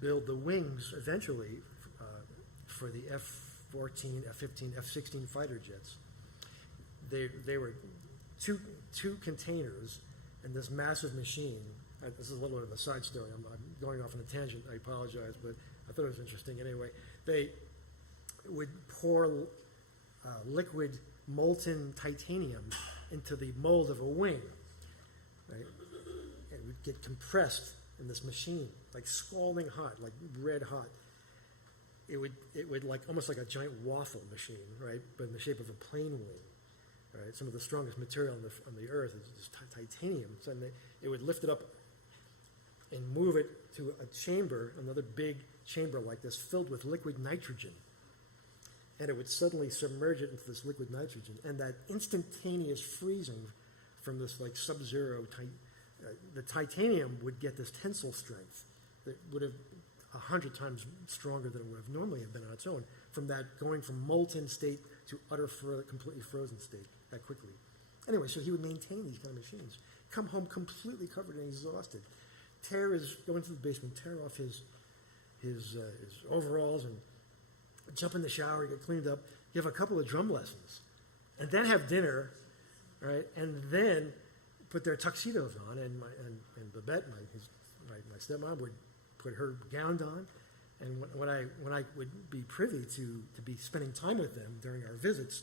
build the wings eventually for the F-14, F-15, F-16 fighter jets. They were two containers and this massive machine. This is a little bit of a side story. I'm going off on a tangent. I apologize, but I thought it was interesting anyway. They would pour liquid molten titanium into the mold of a wing, right? And it would get compressed in this machine, like scalding hot, like red hot. It would like almost like a giant waffle machine, right? But in the shape of a plane wing, right? Some of the strongest material on the earth is just titanium. So it would lift it up and move it to a chamber, another big chamber like this, filled with liquid nitrogen. And it would suddenly submerge it into this liquid nitrogen. And that instantaneous freezing from this like sub-zero, the titanium would get this tensile strength that would have 100 times stronger than it would have normally have been on its own, from that going from molten state to completely frozen state that quickly. Anyway, so he would maintain these kind of machines, come home completely covered and exhausted, go into the basement, tear off his his overalls and jump in the shower, get cleaned up, give a couple of drum lessons, and then have dinner, right? And then put their tuxedos on, and Babette, my stepmom, would put her gown on, and when I would be privy to be spending time with them during our visits,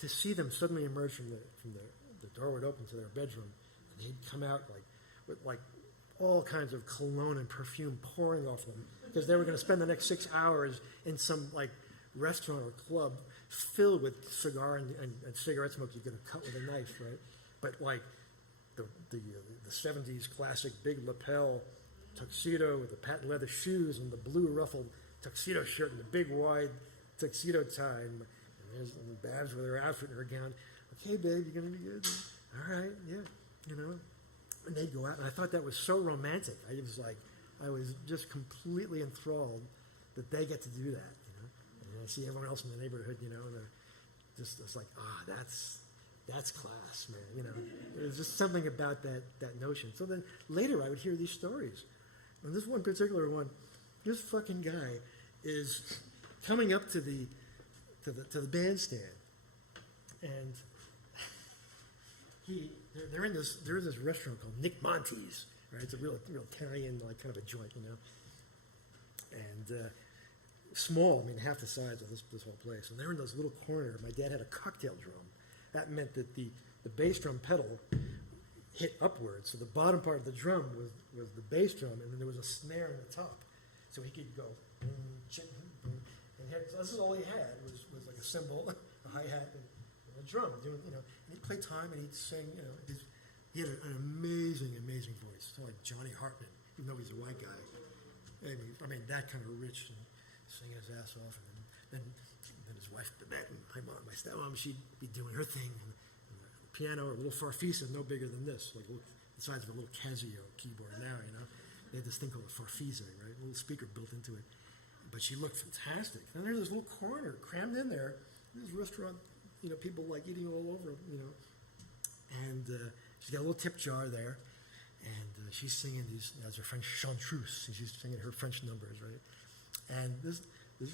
to see them suddenly emerge from the door would open to their bedroom, and they'd come out with all kinds of cologne and perfume pouring off them, because they were going to spend the next 6 hours in some restaurant or club filled with cigar and cigarette smoke you're going to cut with a knife, right? But the 70s classic big lapel tuxedo with the patent leather shoes and the blue ruffled tuxedo shirt and the big wide tuxedo tie, and there's Babs with her outfit and her gown. Okay, babe, you're going to be good. All right, yeah, And they'd go out, and I thought that was so romantic. I was just completely enthralled that they get to do that, And I see everyone else in the neighborhood, and it's like, that's class, man, There's just something about that notion. So then later I would hear these stories. And this one particular one, this fucking guy is coming up to the bandstand, and they're in this restaurant called Nick Monte's, right? It's a real Italian kind of a joint, and small. I mean, half the size of this whole place. And they're in this little corner. My dad had a cocktail drum. That meant that the bass drum pedal hit upwards. So the bottom part of the drum was the bass drum, and then there was a snare in the top. So he could go boom, ching, boom. And so this is all he had was like a cymbal, a hi-hat, and a drum. Doing, and he'd play time and he'd sing. He had an amazing voice, sounded like Johnny Hartman, even though he's a white guy. I mean, that kind of rich and sing his ass off. And then his wife, Babette, and my stepmom, she'd be doing her thing. And the piano, a little farfisa, no bigger than this, like the size of a little Casio keyboard now, They had this thing called a farfisa, right? A little speaker built into it. But she looked fantastic. And there's this little corner crammed in there. This restaurant, people eating all over, And she's got a little tip jar there. And she's singing as her French chanteuse. She's singing her French numbers, right? And this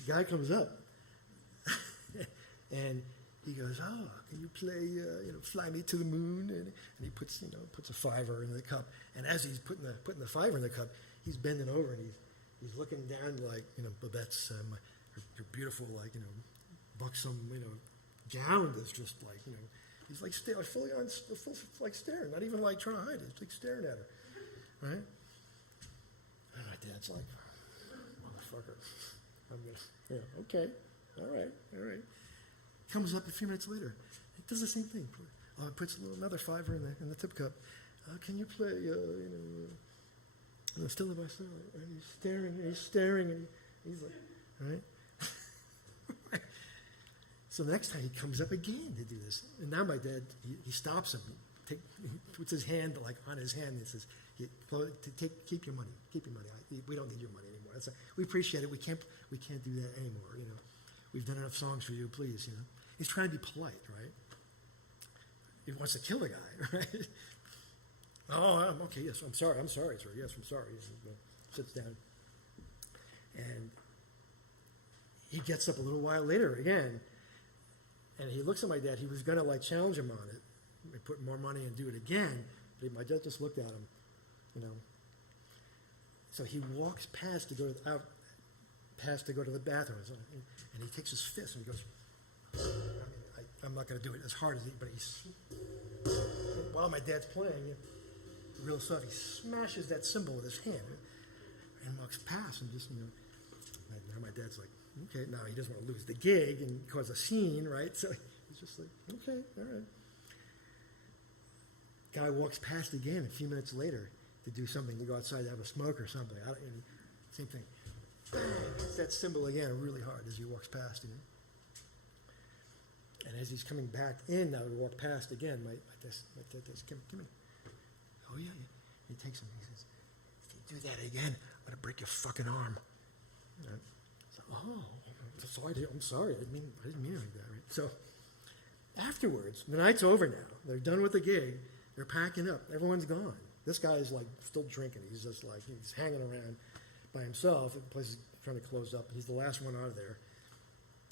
guy comes up. And he goes, "Oh, can you play, Fly Me to the Moon?" And he puts a $5 in the cup. And as he's putting the $5 in the cup, he's bending over and he's looking down Babette's, her beautiful, buxom, gown is just he's fully staring, not even trying to hide it. He's staring at her, right? And my dad's like, "Motherfucker, I'm gonna, okay, all right." Comes up a few minutes later. He does the same thing. Puts another $5 in the tip cup. Can you play, Still by Still? And he's staring, and he's like, all right. So the next time he comes up again to do this. And now my dad, he stops him. He puts his hand on his hand and says, keep your money. We don't need your money anymore. We appreciate it. We can't do that anymore, We've done enough songs for you, please, He's trying to be polite, right? He wants to kill the guy, right? "Oh, I'm okay, yes, I'm sorry, sir, yes, I'm sorry." He sits down. And he gets up a little while later again, and he looks at my dad. He was going to challenge him on it, and put more money and do it again, but my dad just looked at him, So he walks past to go to the bathroom, and he takes his fist and he goes, I'm not going to do it as hard as but while my dad's playing, real soft, he smashes that cymbal with his hand and walks past and just, now my dad's like, okay, now he doesn't want to lose the gig and cause a scene, right? So he's just like, okay, all right. Guy walks past again a few minutes later to do something, to go outside to have a smoke or something. Same thing. Bang, hits that cymbal again really hard as he walks past, And as he's coming back in now to walk past again, my dad says, come here. "Oh, yeah. He takes him. He says, "If you do that again, I'm going to break your fucking arm." So, I'm sorry. I didn't mean it like that, right? So afterwards, the night's over now. They're done with the gig. They're packing up. Everyone's gone. This guy is still drinking. He's just he's hanging around. by himself. The place is trying to close up, and he's the last one out of there.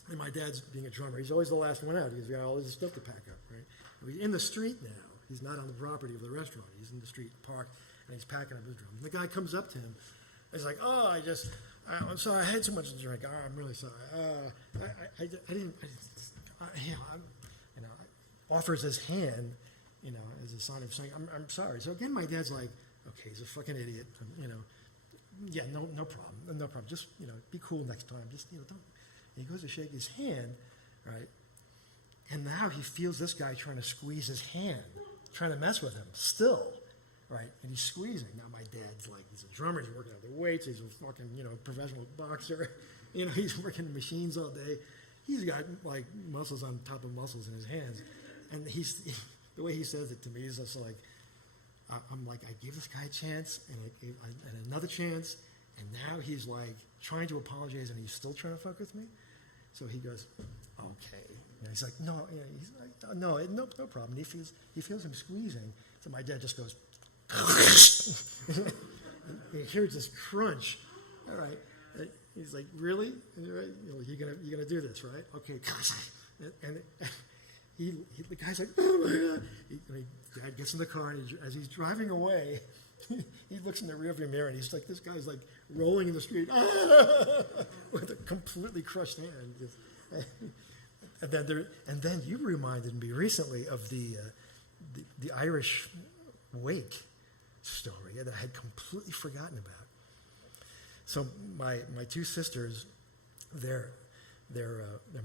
And my dad's being a drummer. He's always the last one out. He's got all his stuff to pack up, right? He's in the street now. He's not on the property of the restaurant. He's in the street park, and he's packing up his drum. And the guy comes up to him. He's like, "Oh, I'm sorry. I had too much to drink. Oh, I'm really sorry. Offers his hand, as a sign of saying, I'm sorry." So again, my dad's like, "Okay, he's a fucking idiot. Yeah, no problem. Just, be cool next time. Just, don't." And he goes to shake his hand, right? And now he feels this guy trying to squeeze his hand, trying to mess with him still, right? And he's squeezing. Now my dad's like, he's a drummer, he's working out the weights, he's a fucking, professional boxer. He's working machines all day. He's got like muscles on top of muscles in his hands. And the way he says it to me is just like, I'm like, I gave this guy a chance and another chance, and now he's like trying to apologize and he's still trying to fuck with me. So he goes, "Okay." And he's like, "No, he's like, no problem." He feels him squeezing. So my dad just goes, and he hears this crunch. All right. He's like, "Really? You're gonna do this, right? Okay." And the guy's like, "Oh my God." Dad gets in the car, and as he's driving away, he looks in the rearview mirror, and he's like, this guy's like rolling in the street with a completely crushed hand. And then you reminded me recently of the Irish wake story that I had completely forgotten about. So my two sisters, their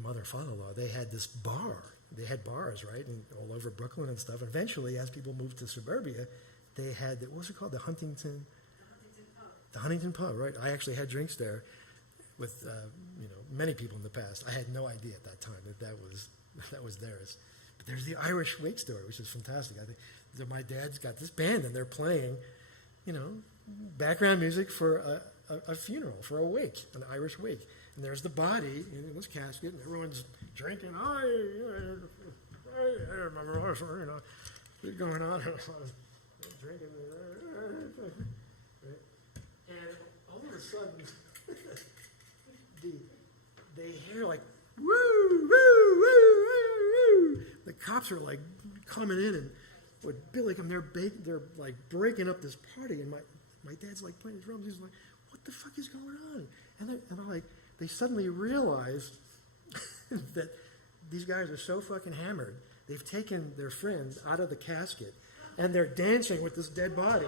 mother and father-in-law, they had this bar. They had bars, right, and all over Brooklyn and stuff. Eventually, as people moved to suburbia, they had, what was it called, the Huntington Pub, right? I actually had drinks there with, many people in the past. I had no idea at that time that was theirs. But there's the Irish wake story, which is fantastic. I think that my dad's got this band, and they're playing, background music for a funeral, for a wake, an Irish wake. And there's the body in this casket, and everyone's drinking. I remember, what's going on. Drinking. And all of a sudden, they hear like, "Woo, woo, woo, woo, woo." The cops are like coming in and with Billy come, they're like breaking up this party, and my dad's like playing drums. He's like, "What the fuck is going on?" And I'm like, they suddenly realize that these guys are so fucking hammered. They've taken their friend out of the casket, and they're dancing with this dead body.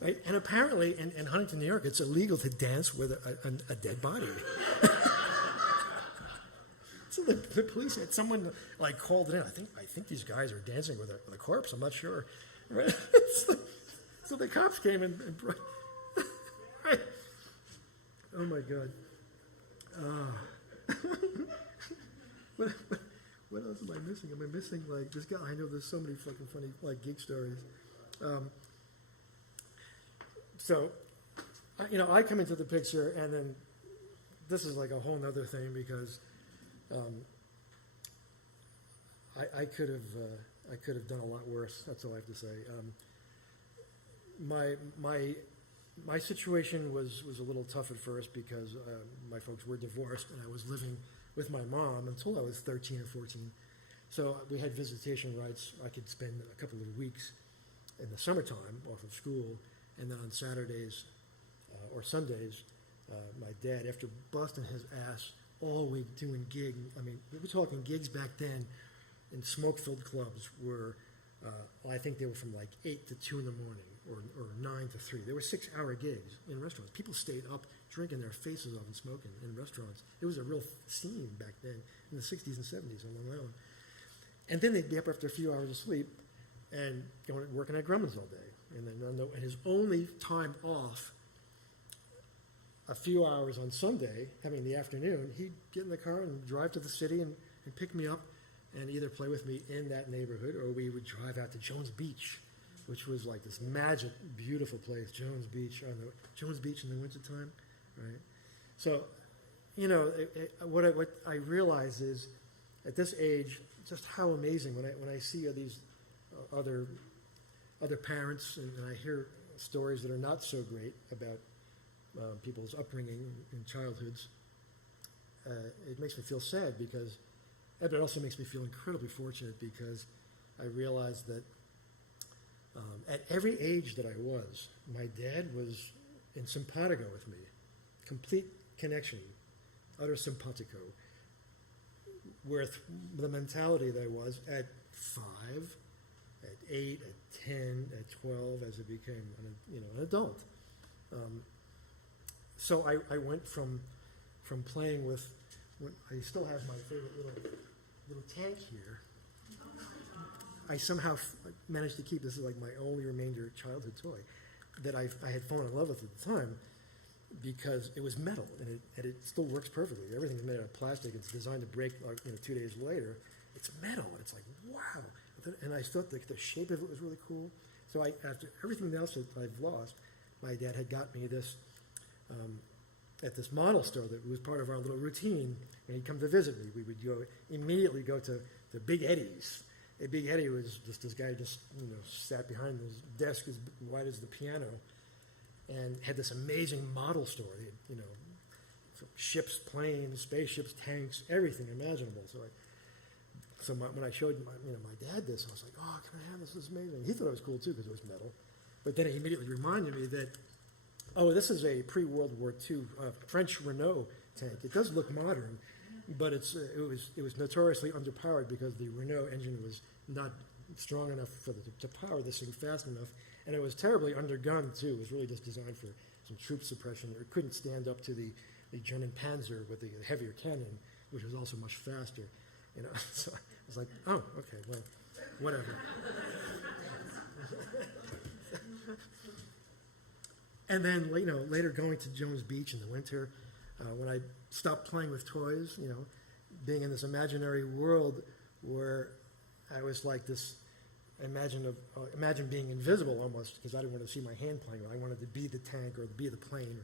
Right? And apparently, in Huntington, New York, it's illegal to dance with a dead body. So the police had someone like called it in. I think these guys are dancing with a corpse. I'm not sure. Right? So the cops came and brought. Oh my God. What else am I missing? Am I missing like this guy? I know there's so many fucking funny like gig stories. So, I come into the picture, and then this is like a whole nother thing because I could have done a lot worse. That's all I have to say. My situation was a little tough at first because my folks were divorced, and I was living with my mom until I was 13 or 14. So we had visitation rights. I could spend a couple of weeks in the summertime off of school, and then on Saturdays or Sundays, my dad, after busting his ass all week doing gig, I mean, we were talking gigs back then in smoke-filled clubs where I think they were from like 8 to 2 in the morning or 9 to 3. There were 6-hour gigs in restaurants. People stayed up drinking their faces off and smoking in restaurants. It was a real scene back then in the 60s and 70s on Long Island. And then they'd be up after a few hours of sleep and going working at Grumman's all day. And then his only time off, a few hours on Sunday, having the afternoon, he'd get in the car and drive to the city and pick me up and either play with me in that neighborhood, or we would drive out to Jones Beach, which was like this magic, beautiful place, Jones Beach in the wintertime, right? So, what I realize is, at this age, just how amazing when I see these other parents and I hear stories that are not so great about people's upbringing in childhoods, it makes me feel sad because, but it also makes me feel incredibly fortunate because I realized that at every age that I was, my dad was in simpatico with me, complete connection, utter simpatico, with the mentality that I was at 5, at 8, at 10, at 12, as I became an adult. So I went from playing with, I still have my favorite little tank here. I somehow managed to keep, this is like my only remainder childhood toy that I had fallen in love with at the time because it was metal and it still works perfectly. Everything's made out of plastic. It's designed to break 2 days later. It's metal and it's like, wow. And I thought the shape of it was really cool. So after everything else that I've lost, my dad had got me this at this model store that was part of our little routine, and he'd come to visit me. We would immediately go to Big Eddie's. Big Eddie was just this guy sat behind his desk as wide as the piano and had this amazing model store. He had, ships, planes, spaceships, tanks, everything imaginable. So when I showed my dad this, I was like, oh, can I have this? This is amazing. He thought it was cool too because it was metal. But then he immediately reminded me that, oh, this is a pre-World War II French Renault tank. It does look modern, but it was notoriously underpowered because the Renault engine was not strong enough to power this thing fast enough, and it was terribly undergunned too. It was really just designed for some troop suppression. It couldn't stand up to the German Panzer with the heavier cannon, which was also much faster. So I was like, oh, okay, well, whatever. And then, later going to Jones Beach in the winter, when I stopped playing with toys, being in this imaginary world where I was like this, imagine being invisible almost, because I didn't want to see my hand playing. I wanted to be the tank or be the plane,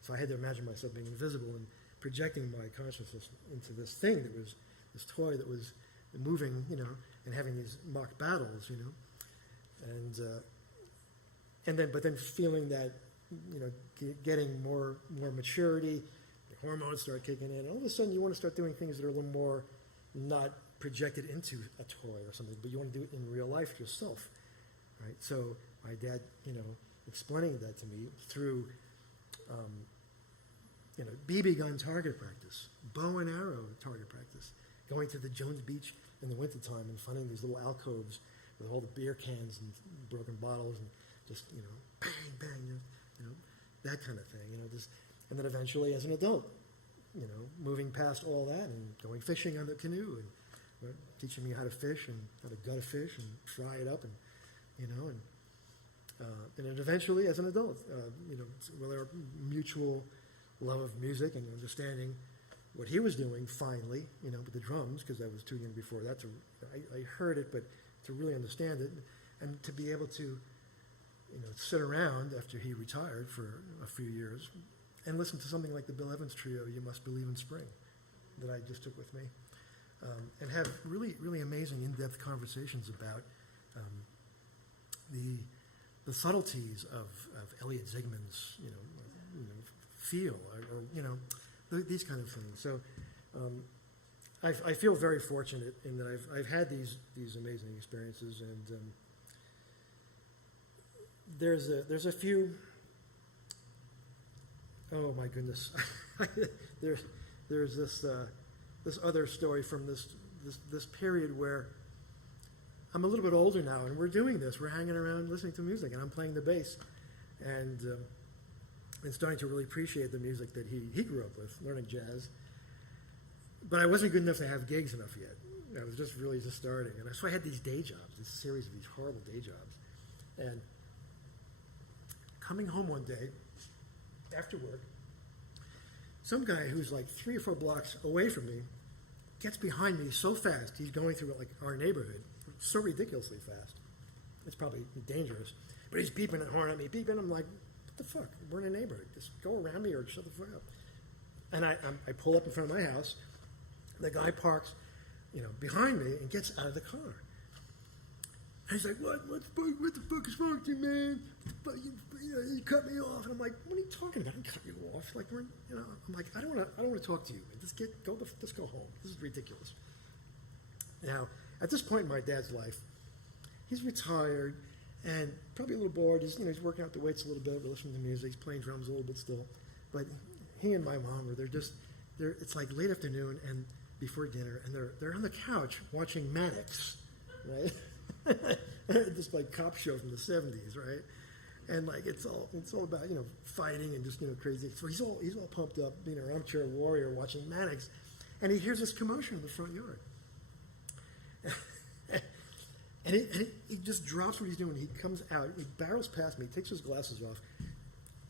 So I had to imagine myself being invisible and projecting my consciousness into this thing that was this toy that was moving, and having these mock battles, but then feeling that, getting more maturity, the hormones start kicking in, and all of a sudden you want to start doing things that are a little more not projected into a toy or something, but you want to do it in real life yourself, right? So my dad, explaining that to me through, BB gun target practice, bow and arrow target practice, going to the Jones Beach in the wintertime and finding these little alcoves with all the beer cans and broken bottles and just, bang, bang, that kind of thing, and then eventually as an adult, moving past all that and going fishing on the canoe and teaching me how to fish and how to gut a fish and fry it up and then eventually as an adult, with our mutual love of music and understanding what he was doing finally, with the drums, because I was too young before that I heard it, but to really understand it and to be able to sit around after he retired for a few years and listen to something like the Bill Evans trio, You Must Believe in Spring, that I just took with me, and have really, really amazing in-depth conversations about the subtleties of Elliot Zygmunt's, feel, or these kind of things. So I feel very fortunate in that I've had these amazing experiences, and there's a few. Oh my goodness, there's this other story from this period where I'm a little bit older now, and we're doing this. We're hanging around listening to music, and I'm playing the bass, and starting to really appreciate the music that he grew up with, learning jazz. But I wasn't good enough to have gigs enough yet. I was just starting, and so I had these day jobs, this series of these horrible day jobs, and coming home one day after work, some guy who's like 3 or 4 blocks away from me gets behind me so fast. He's going through like our neighborhood so ridiculously fast. It's probably dangerous, but he's beeping and horn at me, beeping. I'm like, what the fuck? We're in a neighborhood. Just go around me or shut the fuck up. And I pull up in front of my house. The guy parks, behind me and gets out of the car. he's like, what the fuck is wrong with you, man? You cut me off. And I'm like, what are you talking about? I didn't cut you off. Like, I'm like, I don't want to talk to you. Just go home. This is ridiculous. Now, at this point in my dad's life, he's retired and probably a little bored. He's working out the weights a little bit, listening to music, he's playing drums a little bit still. But he and my mom it's like late afternoon and before dinner, and they're on the couch watching Maddox, right? This like cop show from the 70s, right? And like it's all about fighting and just crazy. So he's all pumped up, being an armchair warrior watching Maddox, and he hears this commotion in the front yard. And he just drops what he's doing. He comes out, he barrels past me, takes his glasses off,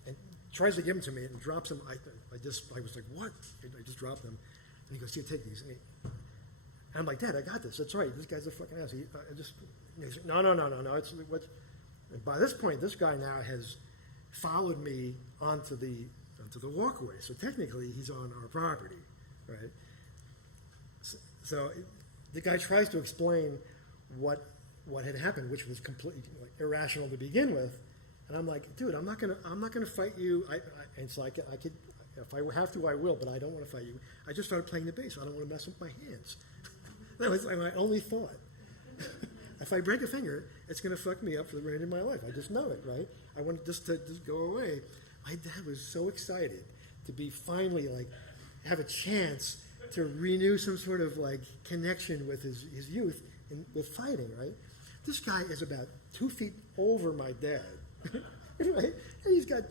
and tries to give them to me, and drops them. I was like, what? I just dropped them. And he goes, here, take these. And I'm like, Dad, I got this. That's right. This guy's a fucking ass. He's like, no. And by this point, this guy now has followed me onto the walkway. So technically, he's on our property, right? So the guy tries to explain what had happened, which was completely irrational to begin with. And I'm like, dude, I'm not gonna fight you. And so I could, if I have to, I will, but I don't want to fight you. I just started playing the bass. I don't want to mess with my hands. That was my only thought. If I break a finger, it's going to fuck me up for the rest of my life. I just know it, right? I want this to just go away. My dad was so excited to be finally have a chance to renew some sort of connection with his youth with fighting, right? This guy is about 2 feet over my dad, right? And he's got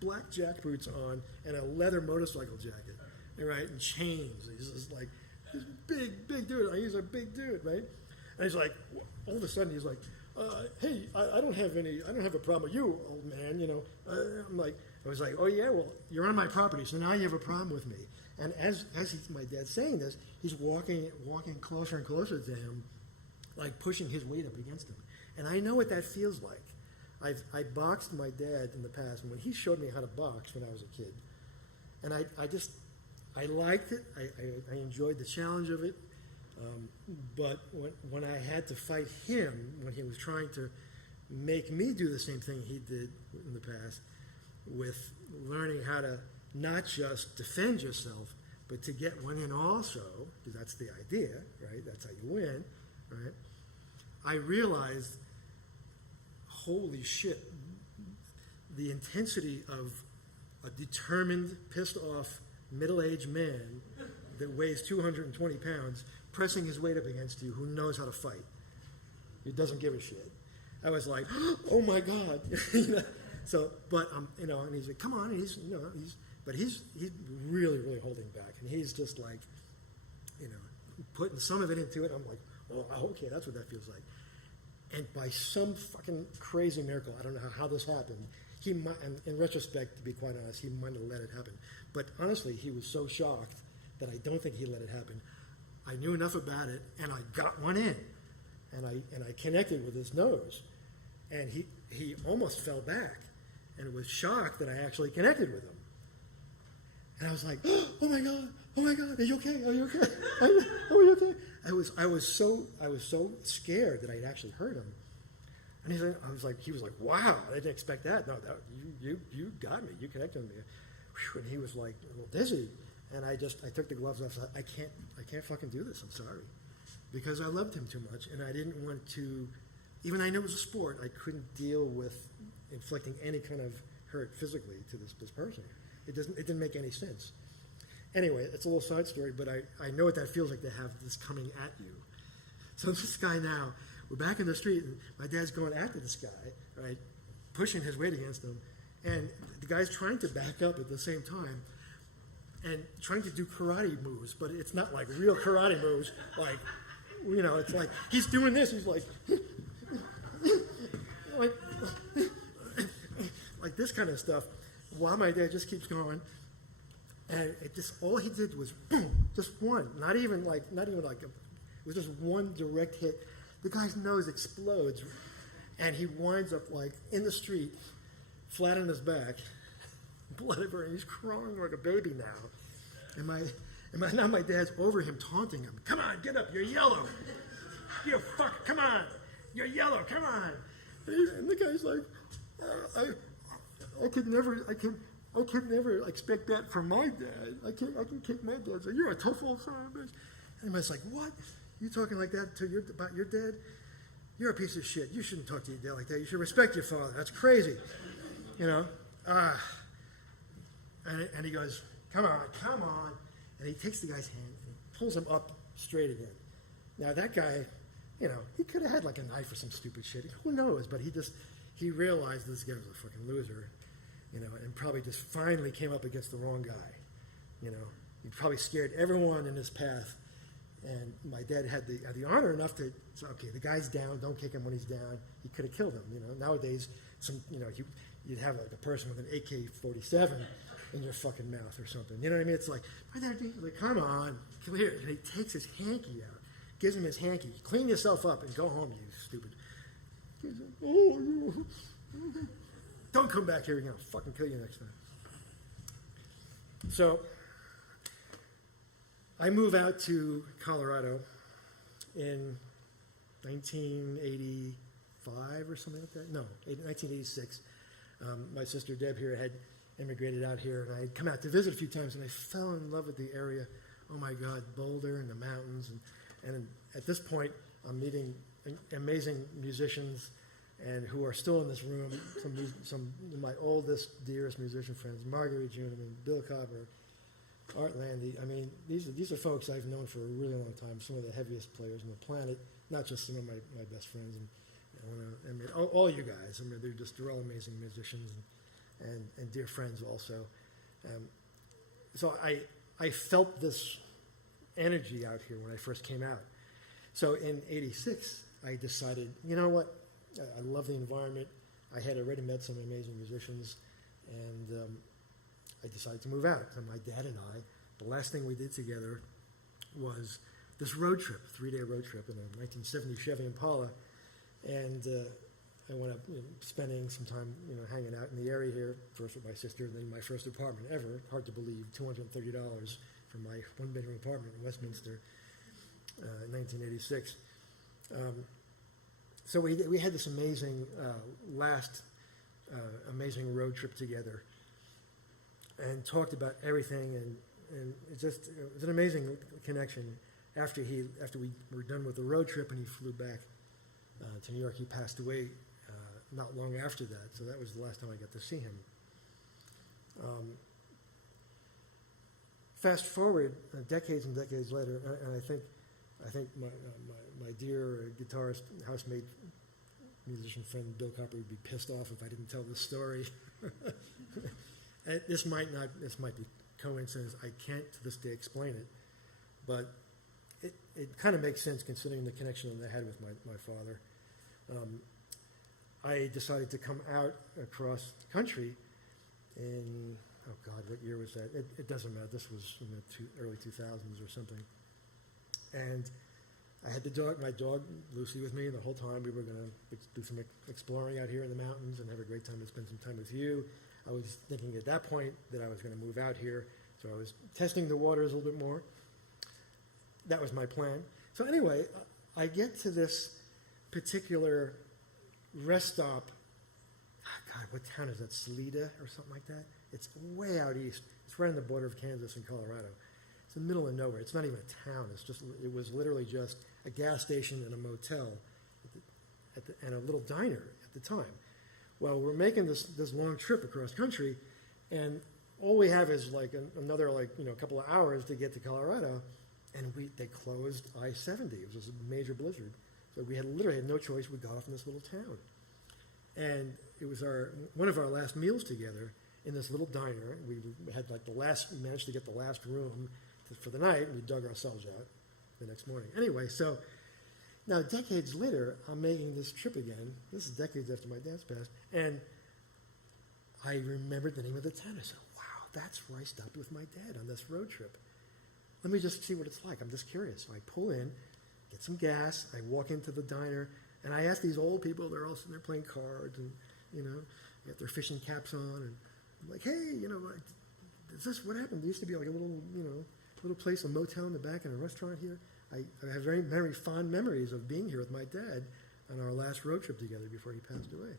black jack boots on and a leather motorcycle jacket, right? And chains. He's just like this big dude. He's a big dude, right? And he's like, all of a sudden he's like, hey, I don't have a problem with you, old man. I was like, oh yeah, well, you're on my property, so now you have a problem with me. And as my dad's saying this, he's walking closer and closer to him, like pushing his weight up against him. And I know what that feels like. I boxed my dad in the past, and when he showed me how to box when I was a kid, and I liked it. I enjoyed the challenge of it. But when I had to fight him, when he was trying to make me do the same thing he did in the past, with learning how to not just defend yourself, but to get one in also, because that's the idea, right? That's how you win, right? I realized, holy shit, the intensity of a determined, pissed off, middle-aged man that weighs 220 pounds pressing his weight up against you, who knows how to fight. He doesn't give a shit. I was like, oh my God. So, but and he's like, come on, and he's really, really holding back, and he's just like, putting some of it into it. I'm like, oh, okay, that's what that feels like. And by some fucking crazy miracle, I don't know how this happened. He might, and in retrospect, to be quite honest, he might have let it happen. But honestly, he was so shocked that I don't think he let it happen. I knew enough about it, and I got one in, and I connected with his nose, and he almost fell back, and was shocked that I actually connected with him. And I was like, oh my God, are you okay? Are you okay? Are you okay? I was so scared that I'd actually hurt him. And he was like, wow, I didn't expect that. No, you got me. You connected with me. And he was like a little dizzy. And I took the gloves off. I can't fucking do this. I'm sorry, because I loved him too much, and I didn't want to. Even though I knew it was a sport, I couldn't deal with inflicting any kind of hurt physically to this person. It didn't make any sense. Anyway, it's a little side story, but I know what that feels like to have this coming at you. So this guy now, we're back in the street, and my dad's going after this guy, right, pushing his weight against him, and the guy's trying to back up at the same time, and trying to do karate moves, but it's not like real karate moves. Like, it's like he's doing this. He's like this kind of stuff, while my dad just keeps going. And all he did was boom, just one, not even like it was just one direct hit. The guy's nose explodes, and he winds up in the street, flat on his back, blood everywhere. He's crying like a baby now. And now my dad's over him, taunting him. Come on, get up, you're yellow. You fuck, come on. You're yellow, come on. And the guy's like, I could never expect that from my dad. I can kick my dad. So you're a tough old son of a bitch. And I was like, what? You talking like that about your dad? You're a piece of shit. You shouldn't talk to your dad like that. You should respect your father. That's crazy. You know? And he goes, come on. And he takes the guy's hand and pulls him up straight again. Now that guy, you know, he could have had like a knife or some stupid shit. Who knows? But he realized this guy was a fucking loser, you know, and probably just finally came up against the wrong guy. You know, he probably scared everyone in his path. And my dad had the honor enough to say, okay, the guy's down, don't kick him when he's down. He could have killed him, you know. Nowadays, you'd have like a person with an AK-47 in your fucking mouth or something. You know what I mean? It's like, my dad, like, come on, come here. And he takes his hanky out, gives him his hanky. Clean yourself up and go home, you stupid. He's like, oh, don't come back here again. I'll fucking kill you next time. So I move out to Colorado in 1985 or something like that. No, 1986. My sister Deb here had immigrated out here, and I had come out to visit a few times, and I fell in love with the area. Oh my God, Boulder and the mountains, and at this point, I'm meeting amazing musicians, and who are still in this room. Some of my oldest, dearest musician friends: Marguerite Juniman, Bill Copper, Art Landy. I mean, these are folks I've known for a really long time. Some of the heaviest players on the planet, not just some of my best friends, and I mean, all you guys. I mean, they're all amazing musicians and dear friends also. So I felt this energy out here when I first came out. So in '86, I decided, you know what? I love the environment. I had already met some amazing musicians, and I decided to move out. And my dad and I, the last thing we did together was this road trip, 3-day road trip in a 1970 Chevy Impala. And I went up, spending some time, hanging out in the area here, first with my sister, and then my first apartment ever. Hard to believe, $230 for my one-bedroom apartment in Westminster in 1986. So we had this amazing amazing road trip together, and talked about everything, and it was an amazing connection. After we were done with the road trip and he flew back to New York, he passed away not long after that. So that was the last time I got to see him. Fast forward decades and decades later, and I think my dear guitarist, housemate, musician friend Bill Copper would be pissed off if I didn't tell this story. This might be coincidence. I can't to this day explain it, but it kind of makes sense considering the connection that I had with my father. I decided to come out across the country in, oh God, what year was that? It doesn't matter. This was in the early 2000s or something. And I had my dog Lucy with me the whole time. We were going to do some exploring out here in the mountains and have a great time to spend some time with you. I was thinking at that point that I was going to move out here, so I was testing the waters a little bit more. That was my plan. So anyway, I get to this particular rest stop. Oh God, what town is that? Salida or something like that? It's way out east. It's right on the border of Kansas and Colorado. It's in the middle of nowhere. It's not even a town. It was literally just a gas station and a motel and a little diner at the time. Well, we're making this long trip across country, and all we have is like another couple of hours to get to Colorado, and they closed I-70. It was a major blizzard, so we literally had no choice. We got off in this little town, and it was one of our last meals together in this little diner. We had managed to get the last room for the night, and we dug ourselves out the next morning. Anyway, so now decades later, I'm making this trip again. This is decades after my dad's passed, and I remembered the name of the town. I said, wow, that's where I stopped with my dad on this road trip. Let me just see what it's like. I'm just curious. So I pull in, get some gas, I walk into the diner, and I ask these old people, they're all sitting there playing cards, and, got their fishing caps on, and I'm like, hey, is this what happened? There used to be like a little place, a motel in the back and a restaurant here. I have very, very fond memories of being here with my dad on our last road trip together before he passed away.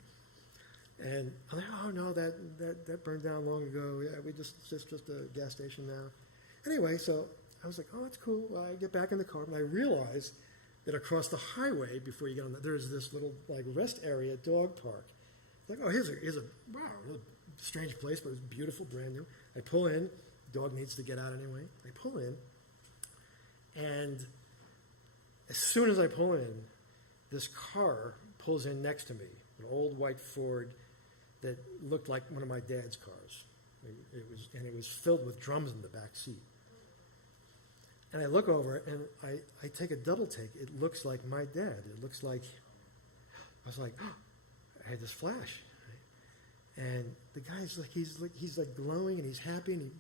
And I'm like, oh no, that burned down long ago. Yeah, it's just a gas station now. Anyway, so I was like, oh, it's cool. Well, I get back in the car, and I realize that across the highway before you get on, there's this little like rest area, dog park. Like, oh, here's a wow, really strange place, but it's beautiful, brand new. I pull in. Dog needs to get out anyway. I pull in, and as soon as I pull in, this car pulls in next to me, an old white Ford that looked like one of my dad's cars. It was filled with drums in the back seat. And I look over and I take a double take. It looks like my dad. It looks like, I was like, oh, I had this flash. Right? And the guy's like, he's like glowing and he's happy and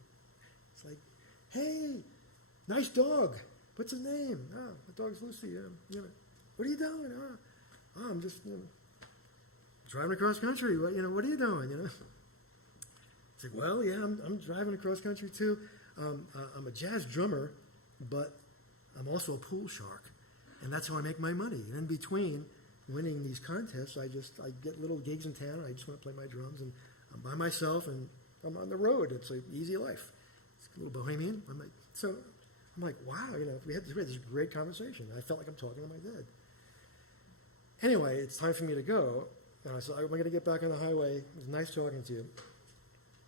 he's like, hey, nice dog. What's his name? Oh, the dog's Lucy. What are you doing? Oh, I'm just driving across country. What are you doing? It's like, well, yeah, I'm driving across country too. I'm a jazz drummer, but I'm also a pool shark, and that's how I make my money. And in between winning these contests, I get little gigs in town. And I just want to play my drums, and I'm by myself, and I'm on the road. It's an easy life. It's a little bohemian. I'm like, wow, we had this great conversation. I felt like I'm talking to my dad. Anyway, it's time for me to go. And I said, I'm going to get back on the highway. It was nice talking to you.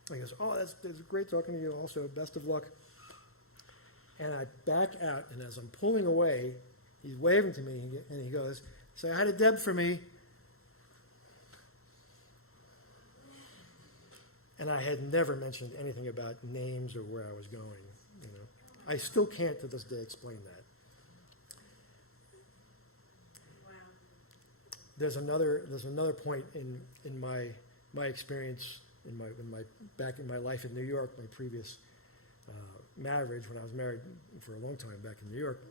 And he goes, oh, that's great talking to you also. Best of luck. And I back out, and as I'm pulling away, he's waving to me, and he goes, say hi to Deb for me. And I had never mentioned anything about names or where I was going. I still can't to this day explain that. Wow. There's another point in my experience in my life in New York, my previous marriage when I was married for a long time back in New York.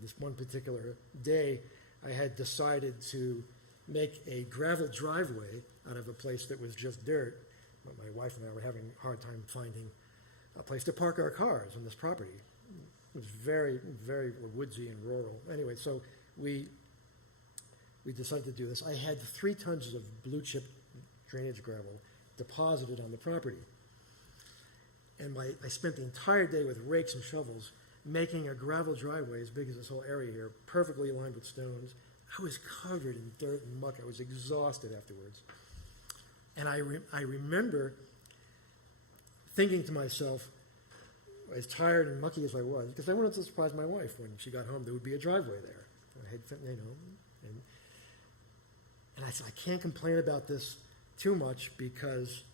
This one particular day, I had decided to make a gravel driveway out of a place that was just dirt. My wife and I were having a hard time finding a place to park our cars on this property. It was very, very woodsy and rural. Anyway, so we decided to do this. I had 3 tons of blue chip drainage gravel deposited on the property. And I spent the entire day with rakes and shovels making a gravel driveway as big as this whole area here, perfectly lined with stones. I was covered in dirt and muck. I was exhausted afterwards. And I remember thinking to myself, as tired and mucky as I was, because I wanted to surprise my wife when she got home, there would be a driveway there. I had, and I said, I can't complain about this too much because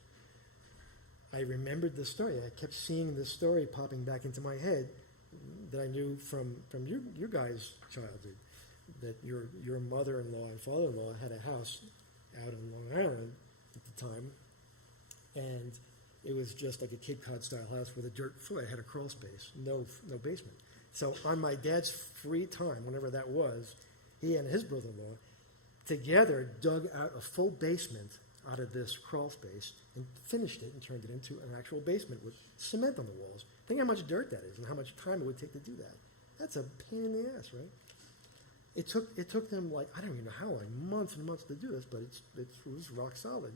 I remembered this story. I kept seeing this story popping back into my head that I knew from your guys' childhood, that your mother-in-law and father-in-law had a house out in Long Island at the time, and it was just like a Cape Cod style house with a dirt floor. It had a crawl space, no basement. So on my dad's free time, whenever that was, he and his brother-in-law together dug out a full basement out of this crawl space and finished it and turned it into an actual basement with cement on the walls. Think how much dirt that is and how much time it would take to do that. That's a pain in the ass, right? It took them like, I don't even know how long, months and months to do this, but it was rock solid.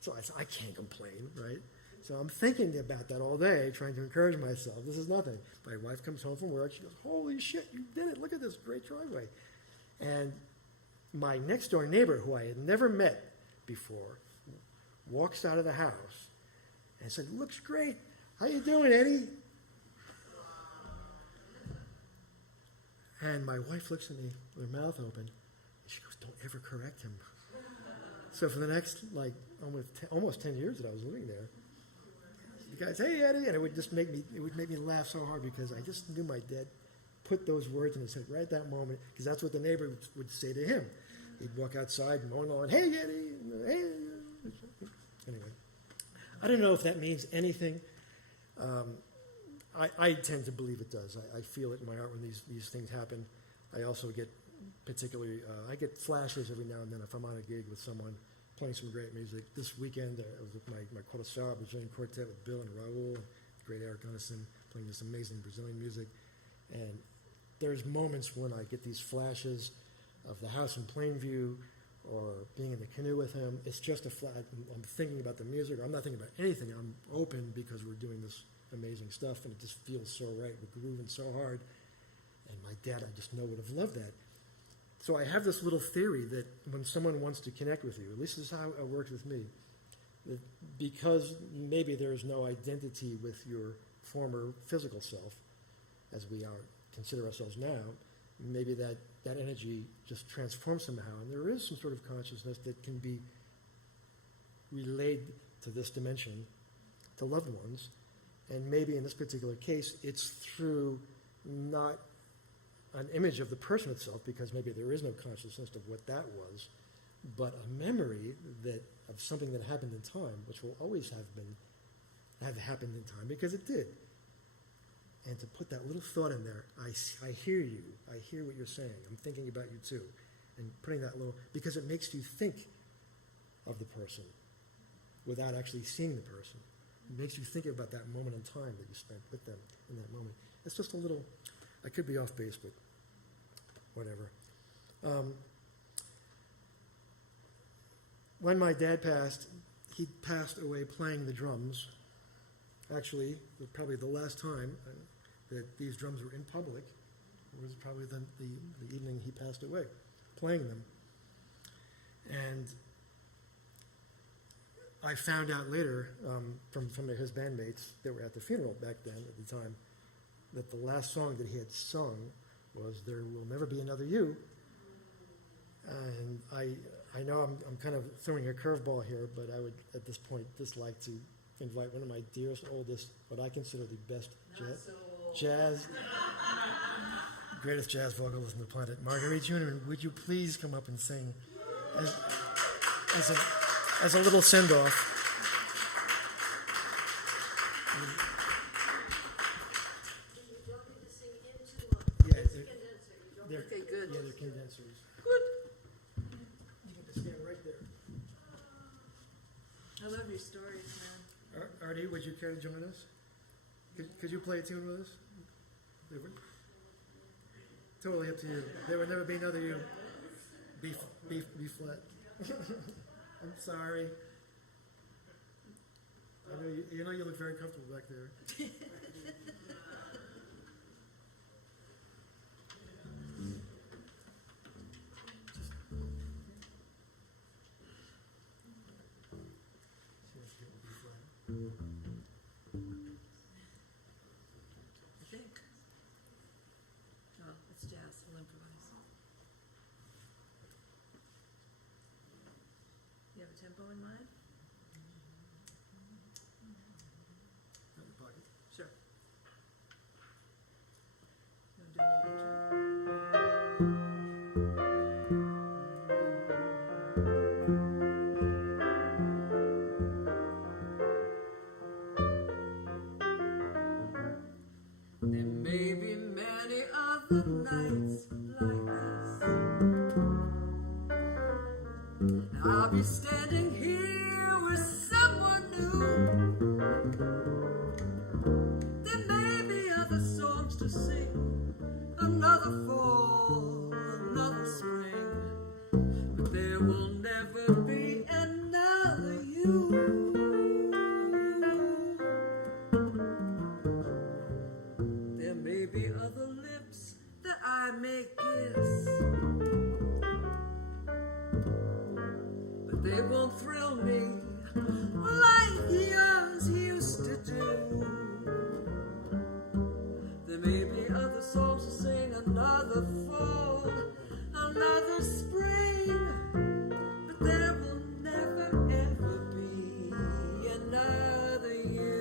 So I said, I can't complain, right? So I'm thinking about that all day, trying to encourage myself. This is nothing. My wife comes home from work. She goes, holy shit, you did it. Look at this great driveway. And my next door neighbor, who I had never met before, walks out of the house and said, looks great. How you doing, Eddie? And my wife looks at me with her mouth open, and she goes, don't ever correct him. So for the next, almost 10 years that I was living there, the guys, hey, Eddie, and it would make me laugh so hard because I just knew my dad put those words in his head right at that moment, because that's what the neighbor would say to him. He'd walk outside and moan on, hey, Eddie, hey. Anyway, I don't know if that means anything. I tend to believe it does. I feel it in my heart when these things happen. I also get I get flashes every now and then if I'm on a gig with someone playing some great music. This weekend, I was with my Curaçao Brazilian quartet with Bill and Raul, the great Eric Gunnison, playing this amazing Brazilian music. And there's moments when I get these flashes of the house in Plainview or being in the canoe with him. It's just a flat, I'm thinking about the music. I'm not thinking about anything. I'm open because we're doing this amazing stuff, and it just feels so right. We're grooving so hard. And my dad, I just know, would have loved that. So I have this little theory that when someone wants to connect with you, at least this is how it worked with me, that because maybe there is no identity with your former physical self, as we consider ourselves now, maybe that energy just transforms somehow, and there is some sort of consciousness that can be relayed to this dimension, to loved ones, and maybe in this particular case, it's through not an image of the person itself, because maybe there is no consciousness of what that was, but a memory of something that happened in time, which will always have happened in time, because it did. And to put that little thought in there, I hear you, I hear what you're saying, I'm thinking about you too, and putting that little, because it makes you think of the person without actually seeing the person. It makes you think about that moment in time that you spent with them in that moment. It's just a little, I could be off base, but whatever. When my dad passed, he passed away playing the drums. Actually, probably the last time that these drums were in public was probably the evening he passed away, playing them. And I found out later from his bandmates that were at the funeral back then at the time that the last song that he had sung was "There Will Never Be Another You." And I know I'm kind of throwing a curveball here, but I would at this point just like to invite one of my dearest, oldest, what I consider the best greatest jazz vocalist on the planet, Marguerite Jr. Would you please come up and sing as a little send-off? Yeah, Okay, good. Yeah, they're condensers. Good. You can just stand right there. I love your stories, man. Artie, would you care to join us? Could you play a tune with us? Totally up to you. There will never be another you. B flat. I'm sorry. I know you look very comfortable back there. I think. Oh, it's jazz. We'll improvise. You have a tempo in mind? Sure. You want to do a little intro? There may be many other nights like this. I'll be standing here with someone new. There may be other songs to sing, another fall, another spring, but there will never be another you. There may be other lips that I may kiss, but they won't thrill me like yours used to do. There may be other songs to sing, another fall, another spring, but there will never ever be another you.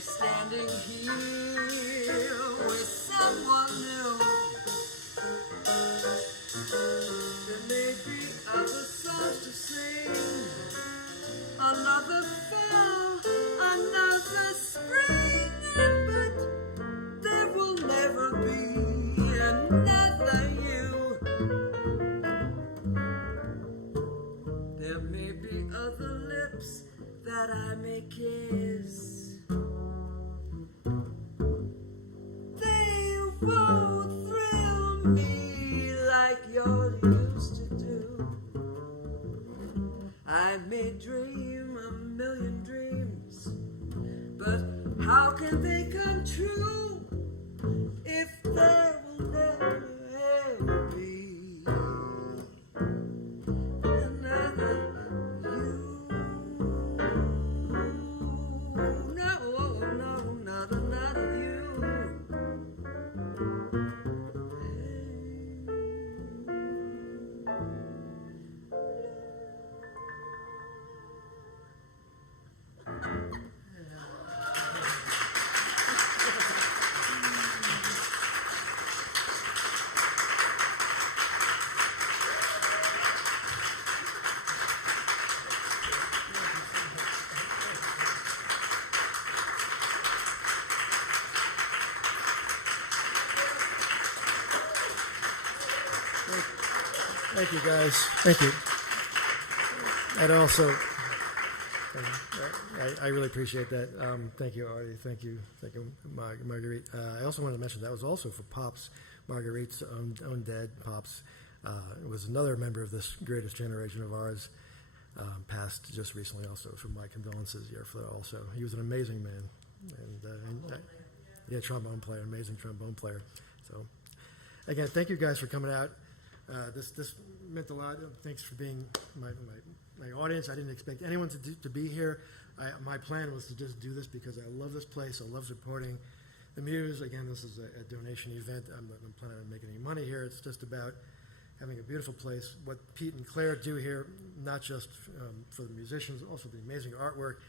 Standing here with someone new. There may be other songs to sing, another fall, another spring, but there will never be another you. There may be other lips that I may kiss. Won't thrill me like you used to do. I may dream a million dreams, but how can they come true if there will never ever be another you? No, not another you. Thank you, guys. Thank you. And also, I really appreciate that. Thank you, Artie. Thank you, Marguerite. I also wanted to mention that was also for Pops, Marguerite's own dad, Pops. It was another member of this greatest generation of ours, passed just recently also, so my condolences here for that also. He was an amazing man. And trombone player, amazing trombone player. So, again, thank you guys for coming out. This meant a lot. Thanks for being my audience. I didn't expect anyone to be here. My plan was to just do this because I love this place. I love supporting the Muse. Again, this is a donation event. I'm not planning on making any money here. It's just about having a beautiful place. What Pete and Claire do here, not just for the musicians, also the amazing artwork.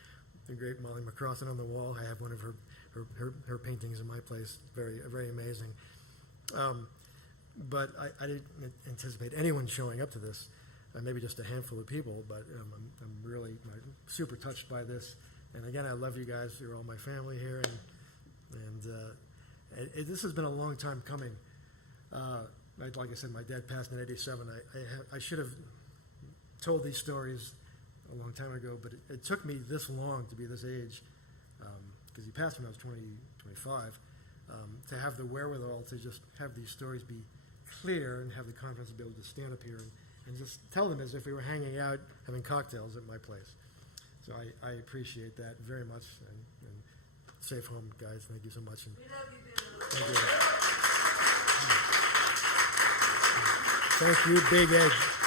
The great Molly McCrossen on the wall. I have one of her paintings in my place. Very, very amazing. But I didn't anticipate anyone showing up to this. Maybe just a handful of people, but I'm really super touched by this. And again, I love you guys. You're all my family here, and this has been a long time coming. Like I said, my dad passed in '87. I should have told these stories a long time ago, but it took me this long to be this age because he passed when I was 25, to have the wherewithal to just have these stories be clear and have the confidence to be able to stand up here and just tell them as if we were hanging out having cocktails at my place. So I appreciate that very much, and safe home, guys. Thank you so much. And We love you, Bill. thank you. Thank you, Big Ed.